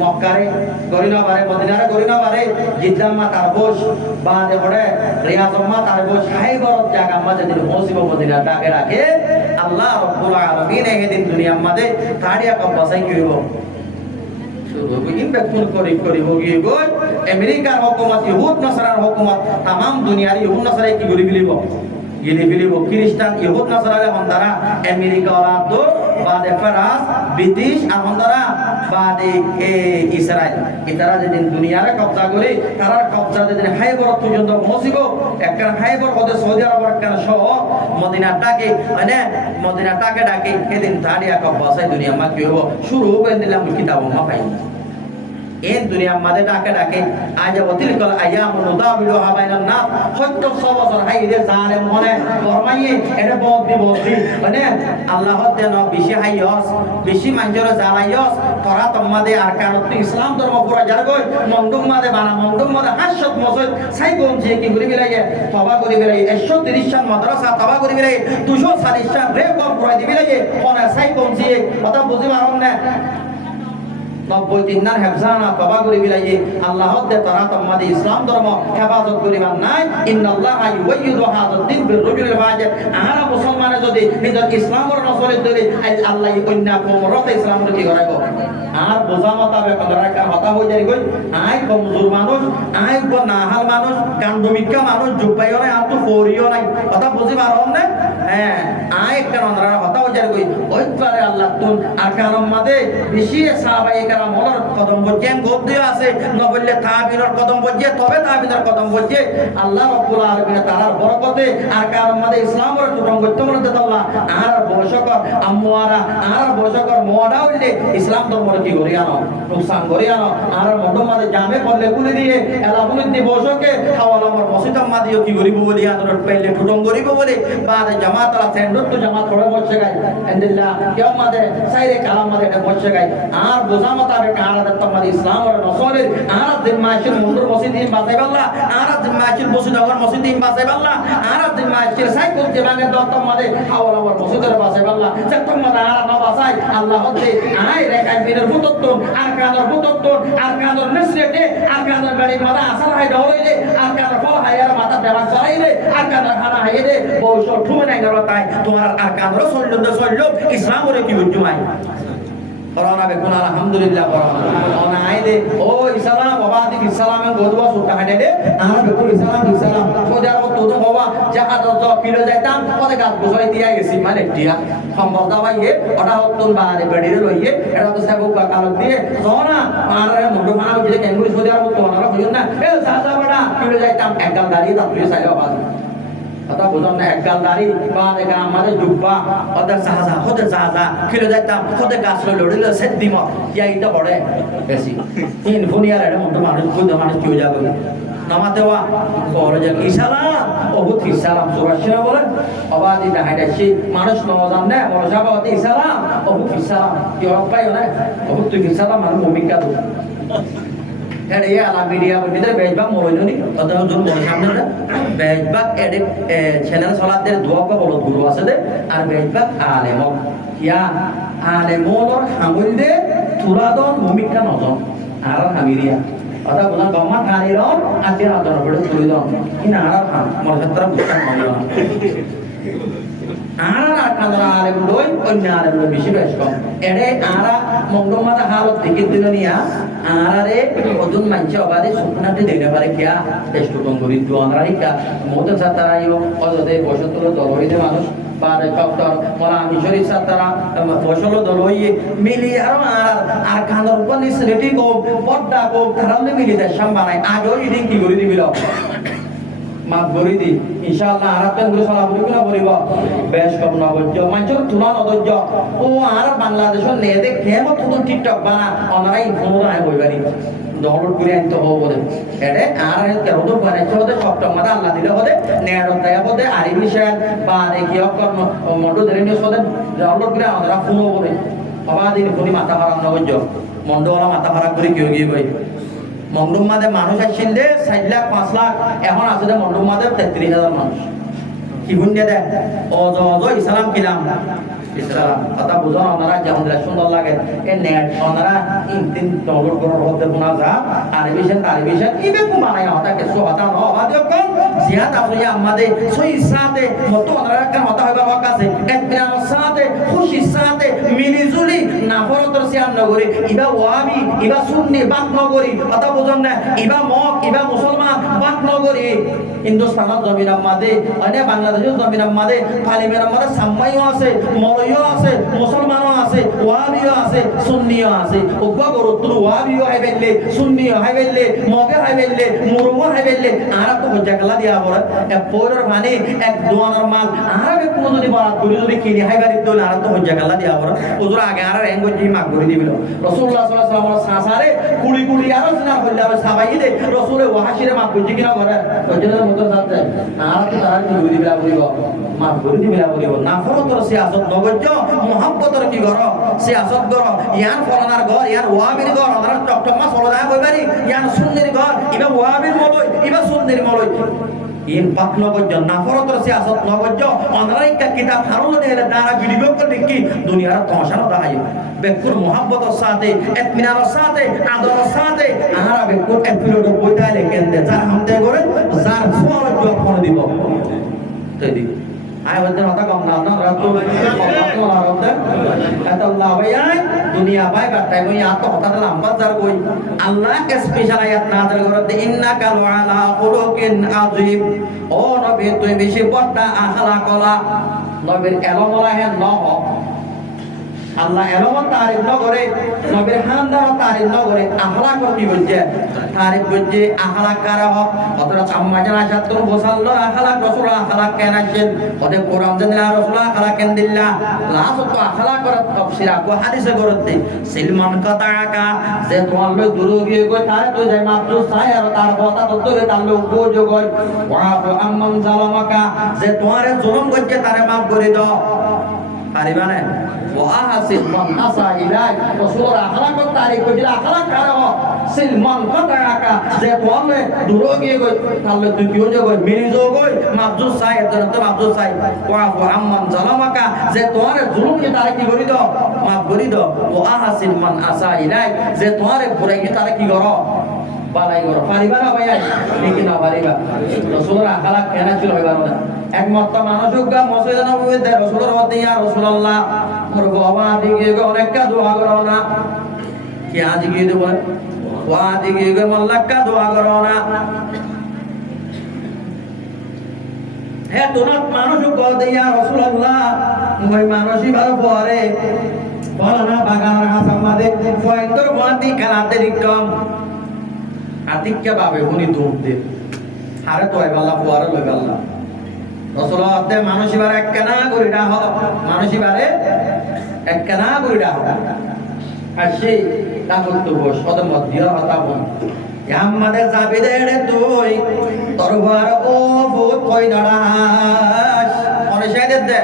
মক্কারে গরিনা বারে মদিনারে গরিনা বারে জিদ্দাম্মা তারবোশ বাদে পড়ে রিয়াজম্মা তারবোশ হাইবর জায়গা মাঝে দিন মসিব মদিনা ডাকে ডাকে আল্লাহ রাব্বুল আলামিন এদিন দুনিয়ার মাঝে গাড়িয়া কবসাই কি হলো ইনভেস্টমেন্ট করিব গিয়ে গই আমেরিকার হুকুমত ইহুদ নাসারার হুকুমত तमाम দুনিয়ার ইহুদ নাসারাই কি করি ফেলিব গিলি ফেলিব খ্রিস্টান ইহুদ নাসারালে হন্দারা আমেরিকা ওরা তো বাদে ফরাস ব্রিটিশ আর হন্দারা বাদে ইসরায়েল এটারা যেদিন দুনিয়ারে কবজা করে তারা কবজা যেদিন হাইবর পর্যন্ত পৌঁছিব একটা হাইবর হতে সৌদি আরবের একটা শহর মদিনা ডাকে মানে মদিনা ডাকে ডাকে সেদিন দাঁড়িয়ে কবসাই দুনিয়া মা কি হবো শুরু করে দিলাম কিতাব মা পাই এই দুনিয়ার মাঝে ডাকে ডাকে আজ অতিরিকল আয়াম নুদাবিলু হাবাইনান নাস হয়তো 100 বছর হাইরে জানে মনে ফরমাইয়ে এটা বদ্দি মানে আল্লাহ দেন বেশি হাইয়স বেশি মানুষের জানাইয়স তোরা তোমাদে আরকানত ইসলাম ধর্ম পুরা জারগই মন্ডুম মাদে বানা মন্ডুম মাদে হাসত মসজিদ সাই কোন যে কি করি বিলাইয়ে তওবা করি বিলাইয়ে 130 জন মাদ্রাসা তওবা করি বিলাইয়ে 240 জন রেকর্ড পুরা দি বিলাইয়ে কোন সাই কোন যে কথা বুঝি পারন না 90 দিনার হেফজানা তওবা করি বিলাইয়ে আল্লাহ দে তারা তোমাদে ইসলাম ধর্ম হেফাজত করিবার নাই ইন্নাল্লাহা ইউয়িদু হাযা দিন বিরজুলিল ফাজির আরা মুসলমানে যদি নিজের ইসলামের নসলে ধরে আল্লাহ কন্যা কোমরতে ইসলামের কি করাইব আর বোঝা মোতাবেক আমরা কথা হই যাই কই আই কমজোর মানুষ আই নাহাল মানুষ কান্ডমিকা মানুষ জুবাইও নাই আর তো ফরিও নাই কথা বুঝি পারন না হ্যাঁ আই কারণ আমরা কথা হই যাই কই ওইবারে আল্লাহ তুন আর কারণ মাদে বেশি সাহাবায়ে কেরাম ওর কদম বজে গদ্দিও আছে নবল্লে তাবিনের কদম বজে তবে তাবিনের কদম বজে আল্লাহ রাব্বুল আলামিন তার বরকতে আর কারণ মাদে ইসলামের জুরম করতে মনে আল্লাহ আর বর্ষকর আম্মুয়ারা আর বর্ষকর মোয়াডা হইলে ইসলাম ধর্ম কি করি আনো নুকসান করি আনো আর মন্ডম মাদে জামে বললে গুলি দিয়ে এলা গুলি দিয়ে বসকে খাওয়াল আমার মসজিদ মাদিও কি করিব বলি আদর পেলে ফুটং করিব বলে বাদ জামাত আলা সেন্ডত তো জামাত থোড়া বসে গায় আলহামদুলিল্লাহ কেউ মাদে সাইরে কালাম মাদে এটা বসে গায় আর বোঝা মোতাবেক আর তোমাদের ইসলাম আর নসলের আর দিমাশির মুন্ডুর মসজিদ বাসাই আল্লাহ আর দিমাশির বসুদ আমার মসজিদ বাসাই আল্লাহ আর দিমাশির সাইকুল জেমানে দত্তম মাদে খাওয়াল আমার মসজিদের বাসাই আল্লাহ যে তোমাদের আর না বাসাই আল্লাহ হতে আই রেখাই বিনের ফুটতন আর কাদর ফুটতন আর কাদর নসরেতে আর কাদর গাড়ি মাদা আসর হাই দৌড়াইলে আর কাদর ফল হাইয়ার মাথা দেবা করাইলে আর কাদর খানা হাইয়ে বউশ ঠুমে নাই গলতাই তোমার আর কাদর সল্ল ইসলামের কি বুঝুমাই করোনা বেকুন আলহামদুলিল্লাহ করোনা আইলে ও ইসলাম বাবা দি ইসলামে গদুয়া সুটা হাইলে দে আর বেকুন ইসলাম সোজার মত তো বাবা জাহাজ জ পিলে যাইতাম ওদের গাছ গোছাই দিয়া গেছি মানে দিয়া সম্ভব দা ভাই ওটা হতুন বারে বেড়িরে লইয়ে এটা তো সাবক বা কালো দিয়ে সোনা আরে মুন্ডু ফানা দিয়ে ক্যাঙ্গুরি সোজা আর তো ওনারা কইন না এ সাজা বড়া কিলে যাইতাম একদম দাঁড়িয়ে তা পুলিশ আইলো আওয়াজ কথা বুঝলাম না একদম দাঁড়িয়ে বা দেখা আমাদের জুব্বা ওদের সাজা হতে সাজা কিলে যাইতাম হতে গাছ লড়িলে সেট দিম ইয়া এটা বড়ে বেশি ইন ফুনিয়ার এটা মুন্ডু মানুষ বুঝ মানুষ কি যাবে নামাতে ওয়া পরে যে ইসালাম বহুত ইসালাম সুরাশিরা বলেন অবাদি না হাইদাসি মানুষ নজান না মরজাবাদি ইসালাম বহুত ইসালাম কি অপায় না বহুত ইসালাম মানুষ ভূমিকা তো এডে আলা মিডিয়া বলিতে বেজবা মরজনি অদা জন বড় সামনে না বেজবা এডে চ্যানেল চলাদের দোয়া কো বড় গুরু আছে দে আর বেজবা আলেম ইয়া আলেমর হামুলদে তুরাদন ভূমিকা নজন আর হামিরিয়া অদা বুঝা গম্মা খানির আজের আদর বড় তুলিদন ইনা আর খান মরজাত্রা বুঝান হলো আরা কান্দরা আলেম লই অন্য আলেম লই বেশি বেশ কম এডে আরা মঙ্গমাদা হালত থেকে দিলনিয়া আরারে ওজন মানছে অবাদে সুপনাতে দিনে পারে কিয়া টেস্ট করি দুয়ানরারিকা মত সাতারাইও অদে বসতলো দলইতে মানুষ বারে ডক্টর মোলা মিশরি সাতারা বসলো দলই মিলি আর কান্দর উপর নিসলেটি কো পড্ডা কো তারালে মিলি দে সামবানাই আগেও ইদিন কি করি দিবিল মাফ করি দি ইনশাআল্লাহ আরাতেন গুলো সালা বলি না বলিব বেশ কম নবজ্জ মাঞ্চর তুলা নবজ্জ ও আর বাংলাদেশের নেদে কেমন তো টিকটক বানা অনারা ইনফর্ম আই হইবারি ডাউনলোড করে আনতে হবে বলে এডে আর কেন তো বানাইছে হতে সপ্তাহ মাদা আল্লাহ দিলে হতে নেড় তাই হতে আরিবি শেন বা দেখি কর্ম মন্ডল ধরে হতে ডাউনলোড করে অনারা ফোন বলে অবাদিন ফোনি মাথা হারাম নবজ্জ মন্ডলা মাথা হারাম করে কেউ গিয়ে কই মন্ডুম মাদে মানুষ আসছিল দে 4 লাখ 5 লাখ এখন আছে দে মন্ডুম মাদে 33,000 মানুষ কি বুঝে দে অজ ইসলাম কিলাম ইসলাম কথা বুঝো আপনারা যেমন সুন্দর লাগে এই নেট আপনারা ইনতিন ডাউনলোড করার হতে শোনা যা আরবিশন ইবে কো বানায় হতা কিছু হতা ন হবা কোন জিয়াদ আপনি আমাদের সই সাথে মত আপনারা কেন হতা হইবা ওয়াকাছে একদিনের সাথে খুশি সাথে মিলিজুলি নাফরতর সিয়াম নগরী ইবা ওয়াবি ইবা সুন্নি বাক নগরী কথা বুঝন না ইবা মক ইবা মুসলমান বাক নগরী হিন্দুস্তানের জমিনের মাঝে অনেক বাংলাদেশের জমিনের মাঝে তালিমের মাঝে সাম্মাইও আছে মরইও আছে মুসলমানও আছে ওয়াবিও আছে সুন্নিও আছে ওবা গরুত্তর ওয়াবিও হাইবেলে সুন্নিও হাইবেলে মগে হাইবেলে মুরমো হাইবেলে আর তো হজ্জাকালা দিয়া বড় এক পৌরের মানে এক দোয়ানের মাল আর কোনো যদি বরাত করে যদি কিনে হাইবারি দোল আর তো হজ্জাকালা দিয়া বড় ওজোর আগে আর এঙ্গজি মাগ করে দিবিল রাসূলুল্লাহ সাল্লাল্লাহু আলাইহি ওয়াসাল্লাম সাসারে কুড়ি কুড়ি আর সিনা হইলা সাবাই দে রাসূলে ওয়াহাশিরে মাগ করে কিনা করে ওজনের মতো সাথে আর তো তার কি দুই দিলা বলিব মাগ করে দিবিলা বলিব নাফরতর সিয়াসত নগজ্জ মুহাব্বতর কি গর সিয়াসত গর ইয়ান ফলানার ঘর ইয়ান ওয়াবির ঘর আমরা টকটক মা সরদা কইবারি ইয়ান সুন্নির ঘর ইবা ওয়াবির মলই ইবা সুন্নির মলই ইন পাক নগজ্জ নাফরতর সিয়াসত নগজ্জ আমরা একটা কিতাব হারুন দেলে দ্বারা ভিডিও করে কি দুনিয়ার তমাশা না দাই বেকুর মুহাব্বতর সাথে ইতমিনার সাথে আদরের সাথে আহারা বেকুর এপিলোড বইতা লেখেন দে যার হামতে করে যার সুয়ার জবাব করে দিব তাই দি আয় বলতে কথা কম না রাতো কম না রাতে এত আল্লাহ ভাই দুনিয়া ভাই বাটাই মই আত কথা লম্বা যার কই আল্লাহ স্পেশাল আয়াত নাযিল করতে ইন্নাকা ওয়ালা খুলুকিন আযীম ও নবী তুই বেশি বড় আখলাক কলা নবীর এলমলা হে নহ আল্লাহ এলমত তারিফ ন করে নবীর হামদাও তারিফ ন করে আখলাক কি বলছে তারিফ বলছে আখলাক কারা হক অতরা সাম্মাজান আশাতুন বসাল্লো আখলাক রাসূল আখলাক কেন আছেন ওদের কোরআন জানলা রাসূল আখলাক কেন দিল্লা লাস্ট তো আখলাক করে তাফসীর আকো হাদিসে করতে সিলমান কাতাকা যে তোমার লোক দূরে গিয়ে কই তারে তো যাই মাত্র চাই আর তার কথা তো তোরে তার লোক গোজো কই ওয়া আম্মান জালামাকা যে তোমারে জুলুম করছে তারে maaf করে দাও পারিবা না ওয়াহাসিন মান আসা ইলাই রাসূল আখলাক তারিখ কইলা আখলাক কারো সিলমান কাটাকা যে তোমে দুরোগি গই তাহলে তুই কি হয়ে গই মিলিজো গই মাফজুস সাই এত মাফজুস সাই ওয়া আম্মান জালামাকা যে তোরে জুলুম কি তারে কি করি দাও maaf করি দাও ওয়াহাসিন মান আসা ইলাই যে তোরে পুরাই কি তারে কি করো বালাই করো পারিবা না ভাই নাকি না পারিবা রাসূলের আখলাক কেন ছিল হইবা না একমাত্র মানুষগা মসজিদে নববীতে রাসূলের মধ্যে ইয়া রাসূলুল্লাহ মোর বাবা দিকে অনেক দোয়া করো না কি আজ গিয়ে দেব ওয়া দিকে মোল্লাকা দোয়া করো না হে তোনাত মানুষ কদে ইয়া রাসূলুল্লাহ মই মানুষই ভালো পরে বলনা বাগানের হাসান মাদে ফয়েন্দর মাদি কালাতে দিকম আতিক্য বাবে উনি দৌড় দে আরে তো আল্লাহ পরে লই আল্লাহ রাসূলুল্লাহ তে মানুষই বারে একনা করিডা হ মানুষই বারে একনা করিডা হ আর সেই তাকত বস কত মধ্যিয়া হতা বল আমাদের যাবি দে তুই তরবার ও ভূত কই দাঁড়াস মনে শাহিদ দে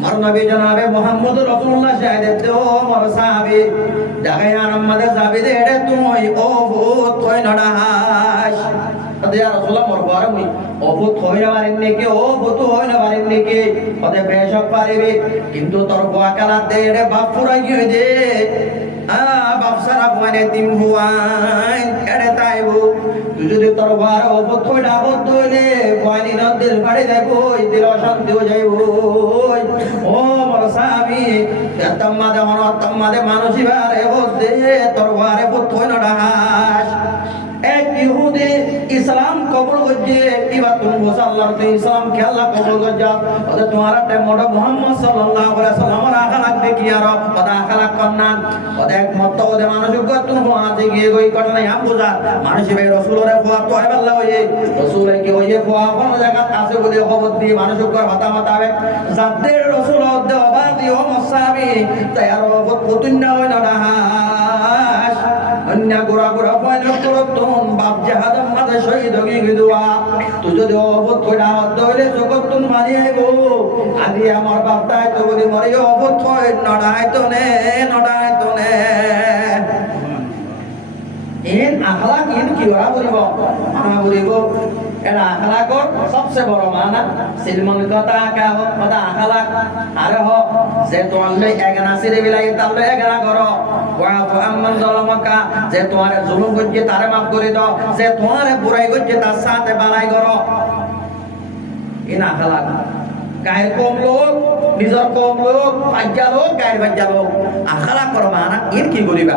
মার নবী জনাবে মুহাম্মদ রাসূলুল্লাহ শাহিদ দে ও মোর সাহাবী জাগায় আমাদের যাবি দে তুই ও ভূত কই দাঁড়াস আদে ইয়া রাসূলুল্লাহ মোর ঘরে মুই ও ভূত কই না পারেন নাকি ও ভূত হই না পারেন নাকি ওদে বেশক পারিবে কিন্তু তোর গোয়াকালা দে বাপ ফুরাই গিয়ে দে বাপ সারা বুয়ানে তিন বুয়ান এড়ে তাইবো তুই যদি তোর বার অবত কইনা অবত হইলে বুয়ানি নদীর পাড়ে যাইবো দিল অশান্তি হয়ে যাইবো ও মোর স্বামী তাম্মাদে মানুষই বারে বলতে তোর বারে বত কইনা ডাহাস এক ইহুদি ইসলাম কবুল করছে এবার তুমি বসে আল্লাহর তো ইসলাম কে আল্লাহ কবুল করছে ওটা তোমার টাইমটা মুহাম্মদ সাল্লাল্লাহু আলাইহি ওয়াসাল্লামের আখলাক দেখি আর ওটা আখলাক করনান ওটা এক মত ওদের মানুষ তুমি বহাতে গিয়ে গই করনা আম বুঝা মানুষ ভাই রাসূলের ফুয়া তো হয় আল্লাহ হয়ে রাসূল কি হয়ে ফুয়া কোন জায়গা আছে বলে খবর দিয়ে মানুষ কর হতা মাতাবে যাদের রাসূল ওদে অবাদি ও মুসাবি তায়ার ওপর পুতুন্না হয় না ডাহাস অন্য গোরা গোরা পয়ন করতন বাপ জাহাদম মাদে শহীদ হয়ে গিদুয়া তুই যদি অবত কইরা দইলে জগতুন মারি আইবো আদি আমার বাপ তাই তো বলি মরি অবত কই নড়াই তো নে ইন আখলাক ইন কি ওরা বলিব মানা বলিব এটা আখলাকর সবচেয়ে বড় মানা সিলমন কথা কা হোক কথা আখলাক আরে হ যে তোয়ালে এগানা সিরে বিলাই তালে এগানা করো ওয়া আম্মান জালামাকা যে তোমারে জুলুম করছে তারে maaf করে দাও যে তোমারে বুরাই করছে তার সাথে বালাই করো ইন আখলাক গায়ের কম লোক নিজের কম লোক পাজ্জা লোক গায়ের বাজ্জা লোক আখলাক করো মানা ইন কি বলিবা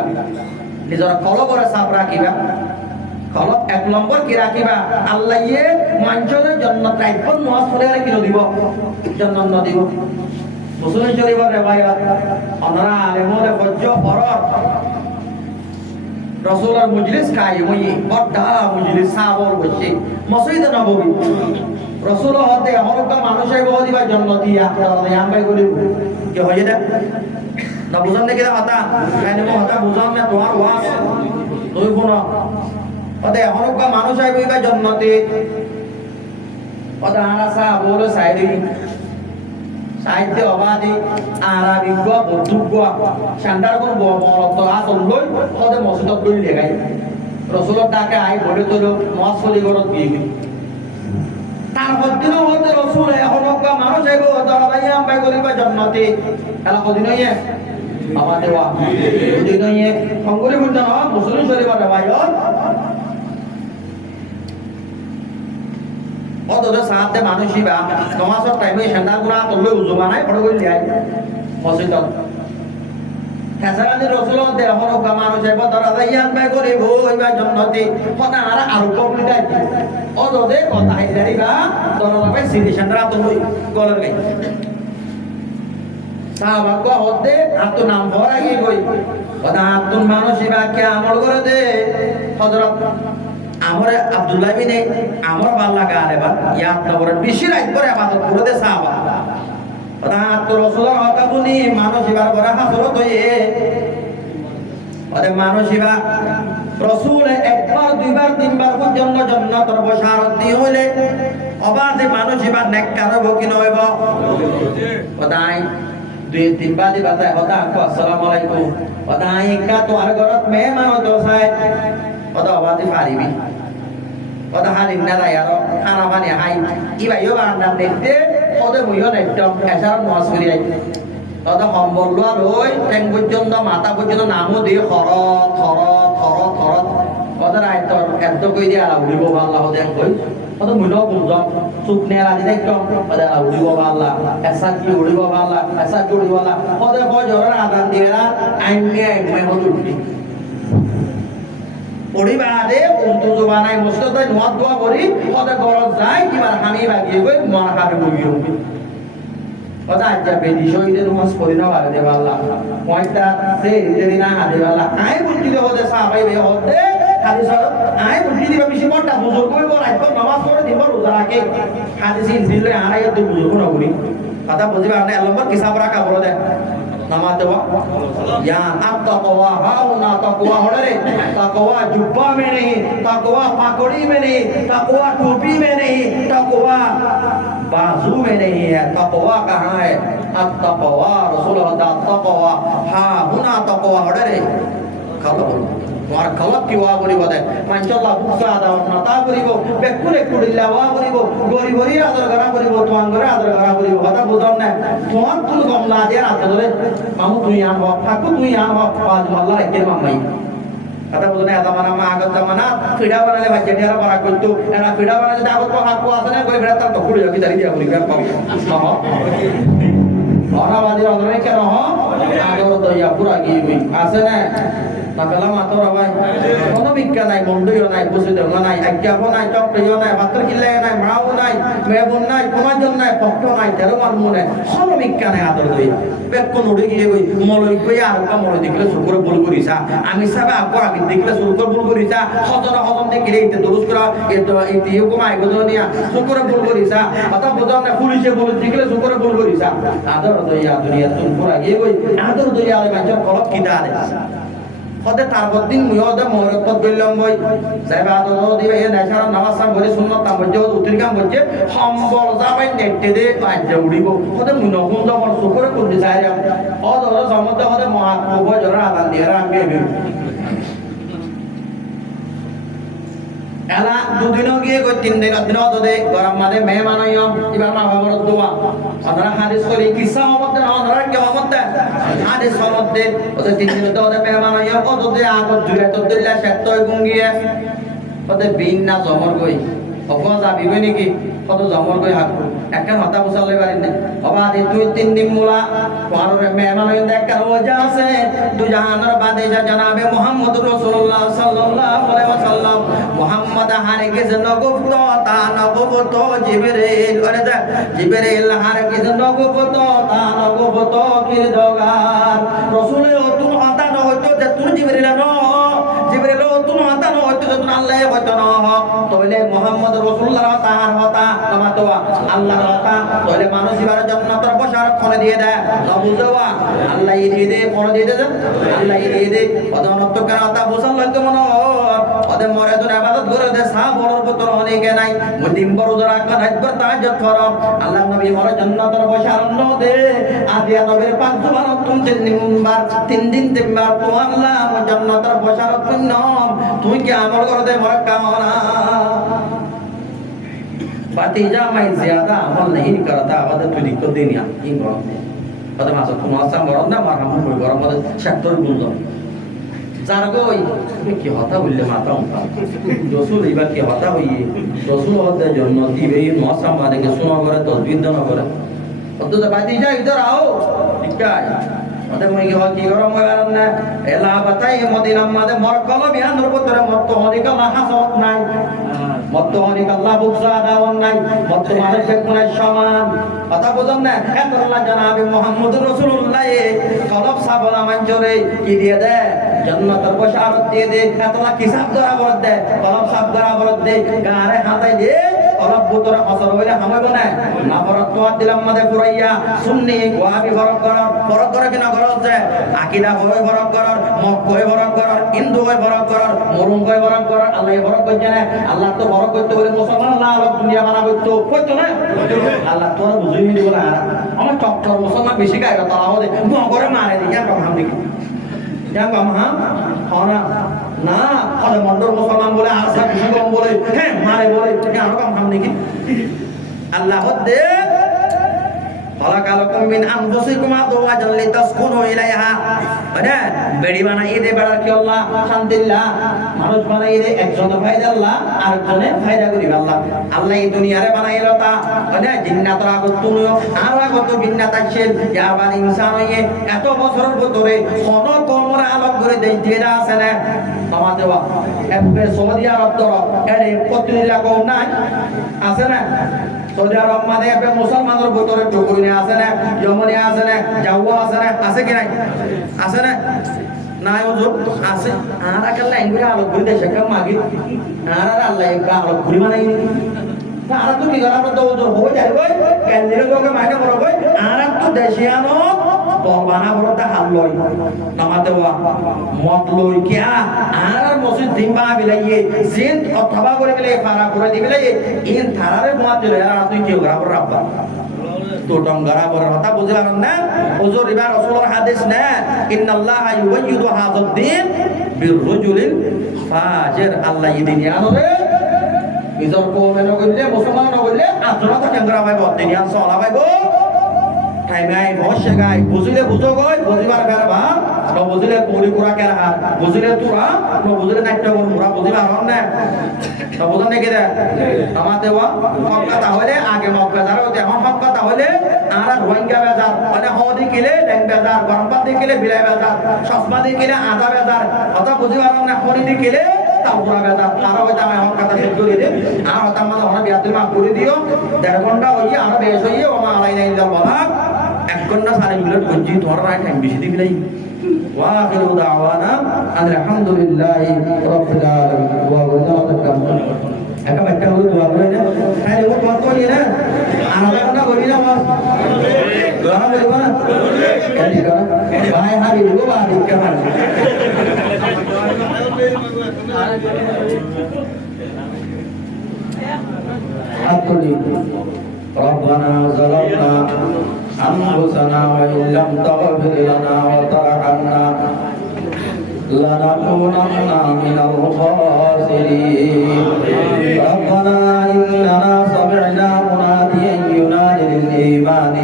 নিজের কলবরে সাপ রাখিবা কলব এক নম্বর কি রাখিবা আল্লাহ ইয়ে মানুষের জান্নাত রাইপন নামাজ পড়ে আর কি দিব জান্নাত না দিব মুসলিম শরীফের রিওয়ায়াত আমরা আলেমরে হজ্জ ফরজ রাসূলের মজলিস কায়েম হই বড় মজলিস সাহাবার বসে মসজিদ নববী রাসূল হতে হরকা মানুষের বহু দিবা জান্নাতি আপনারা আমবাই বলি কি হয়ে না না বুঝান দেখি না কথা এনে মো কথা বুঝান না তোমার ওয়াজ তুই কোন ওতে হরকা মানুষ আইবা জান্নাতি ওটা আরাসা বলে সাইরি সাহিত্য অবাধি আরবি গো বৌদ্ধ সান্দার কোন বড় আসল লই ওদে মসজিদ লই লেগাই রাসূলের ডাকে আই বলে তো মসজিদ গরত দিয়ে তার বদিন হতে রাসূল হরকা মানুষ আইবো দরবাই আমবাই করিবা জান্নাতি এলা কদিন হইয়ে বাবা দেওয়া দিন হইয়ে সংগরি বুঝা না মুসলিম শরীফের রিওয়ায়াত ওদের সাথে মানুষই বা নমাজের টাইমে সেন্টার গুলা তললে উজু বানাই পড়ে গই লিয়াই মসজিদ হেসারাদি রাসূল দেহ হরকা মানুষ আইবো দরবাই আমবাই করিব হইবা জান্নাতি কথা আর কমপ্লিট আইছে ওদের কথা হাইদারিবা দরবাই সিটি সেন্টার তলই গলার গাই সাহাবা কো হতে আতো নাম ভরাই গই কথা আতুন মানুষই বা কে আমল করে দে হযরত আমরে আব্দুল্লাহ বিনে আমর বাল্লা গালে বা ইয়া নবরের বেশি রাত করে ইবাদত করে দে সাহাবা কথা তো রাসূলের হতা বলি মানুষই বার করে হাজরত হয়ে ওদের মানুষই বা রাসূল একবার দুইবার তিনবার পর্যন্ত জান্নাতের বশারত দিয়ে হইলে অবাধে মানুষই বা নেককার হইব কি নইব কথাই দুই তিনবার দি বাতায় হতা আসসালামু আলাইকুম কথাই কা তো আর ঘরত মেহমান তো সাই ওটা অবাধে পারিবি ওটা হালিম না আর খানা পানি হাই ই ভাইও বারান্দার দেখতে ওদের মুইও একদম এসার নামাজ করি আই ওটা সম্বল লোয়া লই ঠ্যাং পর্যন্ত মাথা পর্যন্ত নামও দিয়ে খরত ওদের আয়তর এত কই দিয়ে আর উড়িব আল্লাহ দেখ কই ওটা মুইও বুঝম চুপ নে রাজি একদম ওদের উড়িব আল্লাহ এসা কি উড়িব আল্লাহ এসা কি উড়িব আল্লাহ ওদের ফজরের আযান দিয়ে আইন নিয়ে মই হল উঠি পরিবারে উর্দু জবানায় মুসলমান নোয়াদ দোয়া করি হতে গরজ যায় কিবার হামি বাগিয়ে কই মন খাবে বগিও কথা আচ্ছা বেদি শহীদের নামাজ পড়ি না বারে দে আল্লাহ পয়টা সে দেরি না আদে আল্লাহ আই বুঝি দে হতে সাহাবাই বে হতে হাদিস আই বুঝি দিবা বেশি বড়টা বুজুর্গ কই বড় আইতো নামাজ পড়ে দিব রোজা রাখে হাদিস দিলে আড়াই তো বুজুর্গ না বলি কথা বুঝিবা আপনি আল্লাহর কিতাব রাখা বড় দে নামাজ দেওয়া या अत्तक़वा हाउना तक़वा होड़े तक़वा जुब्बा में नहीं तक़वा पाकोड़ी में नहीं तक़वा टोपी में नहीं तक़वा बाजू में नहीं है तक़वा कहाँ है अत्तक़वा रसूल अल्लाह तक़वा हाउना तक़वा होड़े कलो তোমার খলক কি ওয়া বলিব দে মানচল্লাহ বুকা আদা নাতা করিব বেকুলে কুড়িলা ওয়া বলিব গরি গরি আদর করা বলিব তোমার ঘরে আদর করা বলিব কথা বুঝন না তোমার তুল গমলা দিয়ে রাত ধরে মামু তুই আন হক ঠাকু তুই আন হক পাঁচ মাল্লা রেখে মামাই কথা বুঝন না এটা মানে মা আগত জামানা ফিডা বানালে বাচ্চা টিয়ারা পারা করতো এরা ফিডা বানালে আগত তো হাত আছে না কই ফিডা তার তো কুড়ি যাবি দাঁড়িয়ে দিয়া বলি পাবি অনাবাদী অনরে কেন হ আগর দইয়া পুরা গিয়ে আছে না তাহলে মাতর ভাই কোনো বিজ্ঞান নাই মন্ডইও নাই বুঝিদেও নাই আজ্ঞাপও নাই চক্রিও নাই মাত্র কিল্লাই নাই মাও নাই মেবন নাই কোনজন নাই পক্ষ নাই তেরো মানমু নাই কোনো বিজ্ঞানে আদর দই বেকন উড়ে গিয়ে কই মলই কই আর কা মলই দেখলে শুকর বল করিছা আমি সাবা আকো আমি দেখলে শুকর বল করিছা হজম দেখলে ইতে দুরুস করা এতে কমাই গদনিয়া শুকর বল করিছা কথা বুঝাও না পুলিশে বল দেখলে শুকর বল করিছা আদর দইয়া দুনিয়া তুম পুরা গিয়ে কই আদর দইয়া আলে মাঝে কলক কিদা দে কদে তারপরদিন মুয়দে মহরত বললাম বই সাহেবা আদর দিবে এ নেশার নামাজ সাম বলে সুন্নাত তাম বজে উত্তরকাম বজে সম্বল যাবাই নেটে দে আজ্জা উড়িব কদে মুনগুন জবর সুকরে কুন্দি সাইরা অদর সমতে কদে মহাত্ম জরা আদান দিয়ে রাখবে এলা দুদিনও গিয়ে কই তিন দিন দিনও দে গরম মাদে মেহমান হইও ইবার মা বাবার দোয়া আপনারা হাদিস করি কিসা হমতে না আপনারা কি হমতে হাদিস হমতে ওদের তিন দিন তো ওদের মেহমান হইও কত দে আগত জুড়ে তো দিলা সেত হই গুঙ্গিয়ে ওদের বিন না জমর কই অপা যাবি কই নাকি কত জমর কই হাকু একটা মাথা বসালে পারি না বাবা দে দুই তিন দিন মুলা তোমার মেহমান হইও দেখ কার ওজা আছে দু জাহানের বাদে যা জনাবে মুহাম্মদ রাসূলুল্লাহ সাল্লাল্লাহু আলাইহি ওয়াসাল্লাম মুহাম্মদ হারগিজ নগুপ্ত তা নগুপ্ত জিবরিল ওরে যা জিবরিল হারগিজ নগুপ্ত তা নগুপ্ত কিরদগার রাসূলে তুম আতা ন হইতো যে তুম জিবরিল ন জিবরিল তুম আতা ন হইতো যে তুম আল্লাহ হইতো ন তবে মুহাম্মদ রাসূলুল্লাহ তাআর হতা নামাতোয়া আল্লাহর হতা তবে মানুষ ইবার জান্নাতের বশারত করে দিয়ে দেয় নবুজওয়া আল্লাহ দিয়ে দে করে দিয়ে দে আল্লাহ দিয়ে দে অদনত কারাতা বসাল লাগে মন ওদে মরে দুন ইবাদত করে দে সা বড় পুত্র অনেকে নাই মুদিম বড় জরা কান হাজবার তাহাজ্জুদ করো আল্লাহ নবী মরে জান্নাতের বশারত ন দে আদিয়া নবীর পাঁচ বার তুম তিন দিন তিনবার তো আল্লাহ জান্নাতের বশারত ন তুই কি আমল করে দে মরে কামনা बातीजा मैं ज्यादा अमल नहीं करता आवाज तो दिक्कत देनी आ इन गरम पता मास तो मास गरम ना मार हम कोई गरम मत सेक्टर गुंजो जारगोई কি হতা বললে মাথা উঠা রসুল এবার কি হতা হইয়ে রসুল হতে জন্য দিবে মাস আমাদেরকে শোনা করে তসবিহ দান করে অন্তত বাতিজা इधर आओ ঠিক আছে ওদের মই কি গরম হয় না এলা বাতাই মদিনা মাদে মর কল বিহান রবতরে মত হনি কা হাসত নাই মত হনি কা আল্লাহ বুকসা দাওন নাই মত মানুষ কোন সমান কথা বুঝুন না এত আল্লাহ জনাবে মুহাম্মদুর রাসূলুল্লাহ কলব সাবলা মঞ্জুরে কি দিয়ে দে জান্নাতের বশারত দিয়ে দে এতলা কিসাব করা বরদ দে কলব সাব করা বরদ দে গারে হাতাই দে কলব ভিতরে আসর হইলে হামাইব না না বরদ তো দিলাম মাদে পুরাইয়া সুন্নি ওয়াহাবি বরদ করে কিনা বরদ যে আকীদা হয় বরদ করার মক্ক হয় বরদ করার হিন্দু হয় বরদ করার মরুম হয় বরদ করার আল্লাহ বরদ করছে না আল্লাহ তো বরদ করতে বলে মুসলমান না আরব দুনিয়া বানাবো তো কইতো না আল্লাহ তো বুঝিয়ে দিব না আমার চক্কর মুসলমান বেশি গায় তারা হতে নগরে মারে দি কেন কম দেখি যা কম হনা না কলে মন্ডল মুসলমান বলে আশা বিশগম বলে হ্যাঁ মারে বলে কেন কম দেখি আল্লাহ দে খলাকালাকুম মিন আনফুসিকুম আযওয়াজান লিতাসকুনু ইলাইহা মানে বেড়ি বানাই দে বেড়ার কি আল্লাহ শান্তিল্লাহ মানুষ বানাই দে একজনের ফায়দা আল্লাহ আরেকজনের ফায়দা করিবে আল্লাহ আল্লাহ এই দুনিয়ারে বানাইলো তা মানে জিন্নাত আগত তুমিও আর আগত জিন্নাত আছে যার বানি ইনসান হইয়ে এত বছরের ভিতরে কোন কর্মের আলোক করে দেই আছে না মামা দেওয়া এমপি সৌদি আরব ধর এর প্রতিনিধি লাগাও নাই আছে না সৌদি আরব মানে এমপি মুসলমানের ভিতরে টুকুরি আছে না যমনি আছে না জাওয়া আছে না আছে কি নাই আছে না নাই ও আছে আর আকাল লাইন করে আলো করে দেশে কাম মাগি আর আল্লাহ একটা আলো ঘুরি বানাই আর তো কি করা তো ওজোর হয়ে যায় ভাই ক্যান্ডিডেট লোকে মাইনে বড় ভাই আর তো দেশিয়ানো বলবানা বড়টা হাল লই নামাতে ওয়া মত লই কিয়া আর মসজিদ দিমবা বিলাইয়ে জিন অথবা করে বিলাই ফারা করে দিবিলাই ইন থারারে মত দিলে আর তুই কি করা বড় রাব্বা তো টঙ্গারা বড় কথা বুঝি পারেন না হুজুর ইবা রাসূলের হাদিস না ইন্নাল্লাহা ইউয়িদু হাযাদ দ্বীন বিররুজুলিন ফাজির আল্লাহ ইদিন আনরে নিজর কওমে নগলে মুসলমান নগলে আজরা তো টঙ্গারা ভাই বদ দিন সলা ভাই গো টাইমাই বসে গাই বুঝিলে বুঝো গই বুঝিবার বের বা ন বুঝিলে পুরি কুরা কেরা হাত বুঝিলে তুরা ন বুঝিলে নাট্য কর মুরা বুঝিবার হন না তো বুঝন নাকি দে আমাতে ওয়া মক্কা তাহলে আগে মক্কা যারা হতে এখন মক্কা তাহলে আর রোহিঙ্গা বাজার মানে হদি কিলে ডেং বাজার গরমপাত দিকিলে বিলাই বাজার সসমা দিকিলে আদা বাজার কথা বুঝিবার না হরি দিকিলে তারপরে বাজার তারা হইতা আমি মক্কা তে শেষ করে দে আর হতা মানে ওনা বিয়াতুল মা করে দিও 1.5 ঘন্টা হইয়ে আর বেশ হইয়ে ওমা আলাইনা ইল্লাল বালাগ 1 ঘন্টা 4 মিনিট বুঝি তোর রাই টাইম বেশি দিবিলাই واخر دعوانا ان الحمد لله رب العالمين وغفرنا একা একটা হলো দোয়া করে না তাই ও কত নিয়ে না আলাদা কথা বলি না বাস দোয়া বলবো না কেন করা ভাই হাবি গো বাড়ি কেমন আতলি ربنا ظلمنا أنفسنا وإن لم تغفر لنا وترحمنا لنكونن من الخاسرين ربنا إننا سمعنا مناديا ينادي للإيمان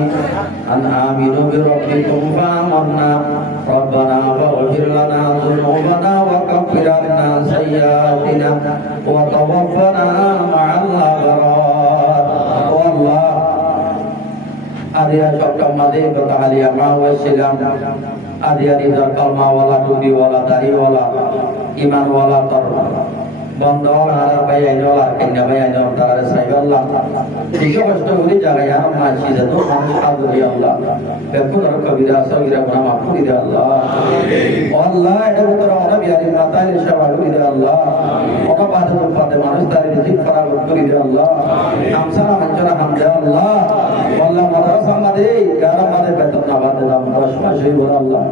أن آمنوا بربكم فآمنا ربنا فاغفر لنا ذنوبنا وكفر عنا سيئاتنا وتوفنا مع الأبرار والله আদিয়া সবটা মাঝে কথা হালিয়া মা হয়েছিলাম আদিয়া নিজের কালমাওয়ালা টুপিওয়ালা দাড়িওয়ালা ইমানওয়ালা তর বন্ধওয়ালা হাজার ভাই আইনওয়ালা কেন্দ্র ভাই আইনওয়ালা তারা সাইবাল্লাহ ঠিক কষ্ট করি জায়গায় আর মাসি যেত মানুষ আদরি আল্লাহ বেকুন আর কবিরা সবিরা গুনাহ মাফ করে দে আল্লাহ আল্লাহ এটা ভিতরে ওনা বিয়ারি মাতায় সেবা করে দে আল্লাহ ওনা বাদে বাদে মানুষ তারে রিজিক ফরাগত করে দে আল্লাহ নামসারা মঞ্জরা হামদে আল্লাহ আল্লাহ মাদ্রাসা মাদে গারা মাদে বেতন না বাদে দাম 10 মাসে বল আল্লাহ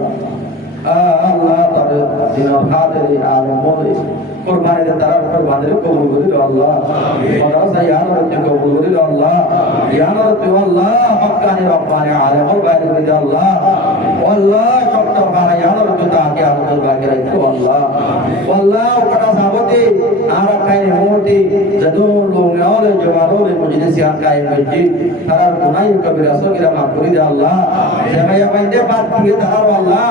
আল্লাহ তারে দিনের হাদিরি আলেম বলে কুরবানি দে তারা কুরবানি কবুল করে দে আল্লাহ মাদ্রাসা ইয়ার রতে কবুল করে দে আল্লাহ ইয়ার রতে আল্লাহ হক্কানি রব্বানি আলেম বাইরে করে দে আল্লাহ আল্লাহ সবটা বানা ইয়ার রতে তাকে আল্লাহ বাকি রাখো আল্লাহ আল্লাহ ওটা সাবতে আর কাই মোটি যদু লোঙ্গাওলে জওয়ারোলে মজলিস ইয়ান কায়েম হইছি তারা গুনাহ কবিরা সগীরা মাফ করে দে আল্লাহ জামাইয়া বাইন্দে বাদ দিয়ে তারা আল্লাহ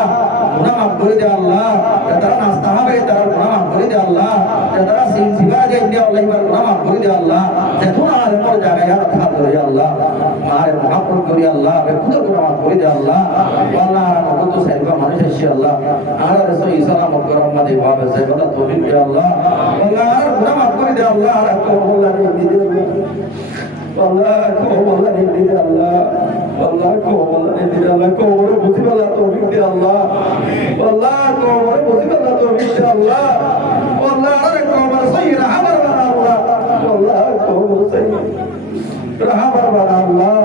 গুনাহ মাফ করে দে আল্লাহ তারা নাস্তা হবে তারা গুনাহ মাফ করে দে আল্লাহ তারা সিবা যে ইন্ডিয়া আল্লাহ ইবার গুনাহ মাফ করে দে আল্লাহ যেতুন আর মোর জায়গায় আর খাদ করে আল্লাহ মারে মহাপুর করে আল্লাহ বেকুদ গুনাহ মাফ করে দে আল্লাহ আল্লাহ আমাকে তো সাইবা মানুষ আছে আল্লাহ আর রাসূল ইসলাম করম মাদে ভাবে সাইবা তৌফিক দে আল্লাহ আল্লাহ আর গুনাহ মাফ করে দে আল্লাহ আর আল্লাহ নি দে আল্লাহ কো আল্লাহ নি দে আল্লাহ আল্লাহ কো আল্লাহ নি দে আল্লাহ কো মুসিবত তৌফিক দে আল্লাহ আল্লাহ কো মুসিবত তৌফিক দে আল্লাহ আল্লাহ আর কো সহিহ আমর বানা আল্লাহ আল্লাহ কো সহিহ রাহমার বানা আল্লাহ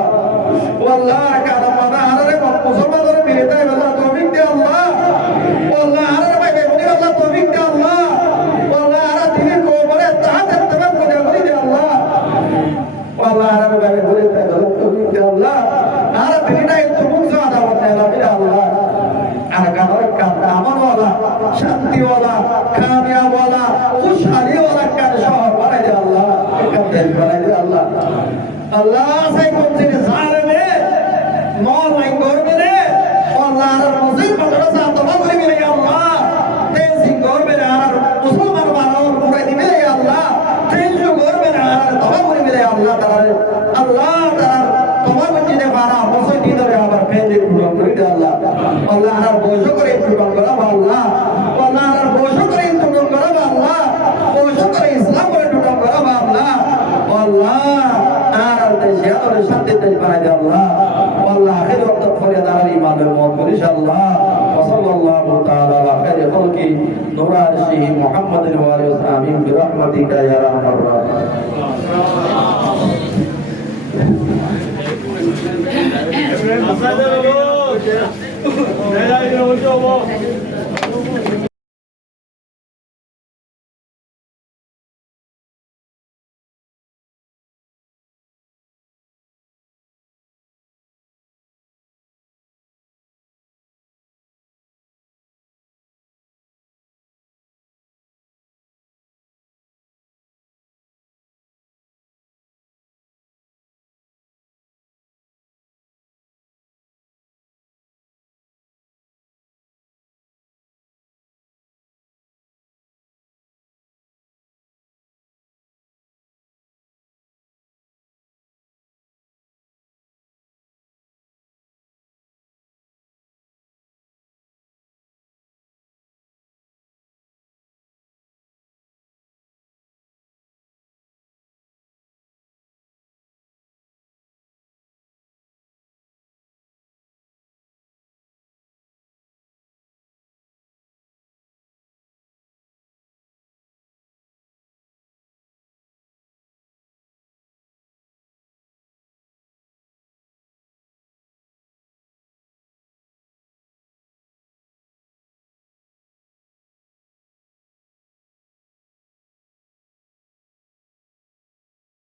আল্লাহ কানা বানা আরে মুসলমানদের মিলতে আল্লাহ তৌফিক দে আল্লাহ আল্লাহ আরে ভাই বলি আল্লাহ তৌফিক দে আল্লাহ আল্লাহ আর দিনে কো বলে তাহাতে তবে করে দে আল্লাহ আল্লাহ আর ভাই বলি আল্লাহ তৌফিক দে আল্লাহ আর দিনটা একটু মুখে আদা করতে আল্লাহ আর কানা আমল ওয়ালা শান্তি ওয়ালা কামিয়াব ওয়ালা খুশহালি ওয়ালা কান শহর বানাই দে আল্লাহ কাদেল বানাই দে আল্লাহ আল্লাহ সাই কোন জিনিস জানে মন নাই করবে রে আল্লাহ আর মসজিদ মাদ্রাসা তবা করে দিলে আল্লাহ তেজি করবে আর মুসলমান বানাও করে দিবে আল্লাহ তেজি করবে আর তবা করে দিলে আল্লাহ তাআলা আল্লাহ তাআলা তবা মসজিদে বানা বসই দি ধরে আবার ফেলে পুরো করে দে আল্লাহ আল্লাহ আর বসো করে পুরো করা আল্লাহ আল্লাহ আর বসো করে পুরো করে শান্তি দেশ বানাই দে আল্লাহ আল্লাহ আখির ওয়াক্ত ফরিয়াদ আর ইমানের মত করিস আল্লাহ ওয়াসাল্লাল্লাহু তাআলা আলা খাইরি খালকি নূর আরশিহি মুহাম্মাদিন ওয়া আলিহি ওয়াসাহবিহি বিরহমাতিকা ইয়া আরহামার রাহিমিন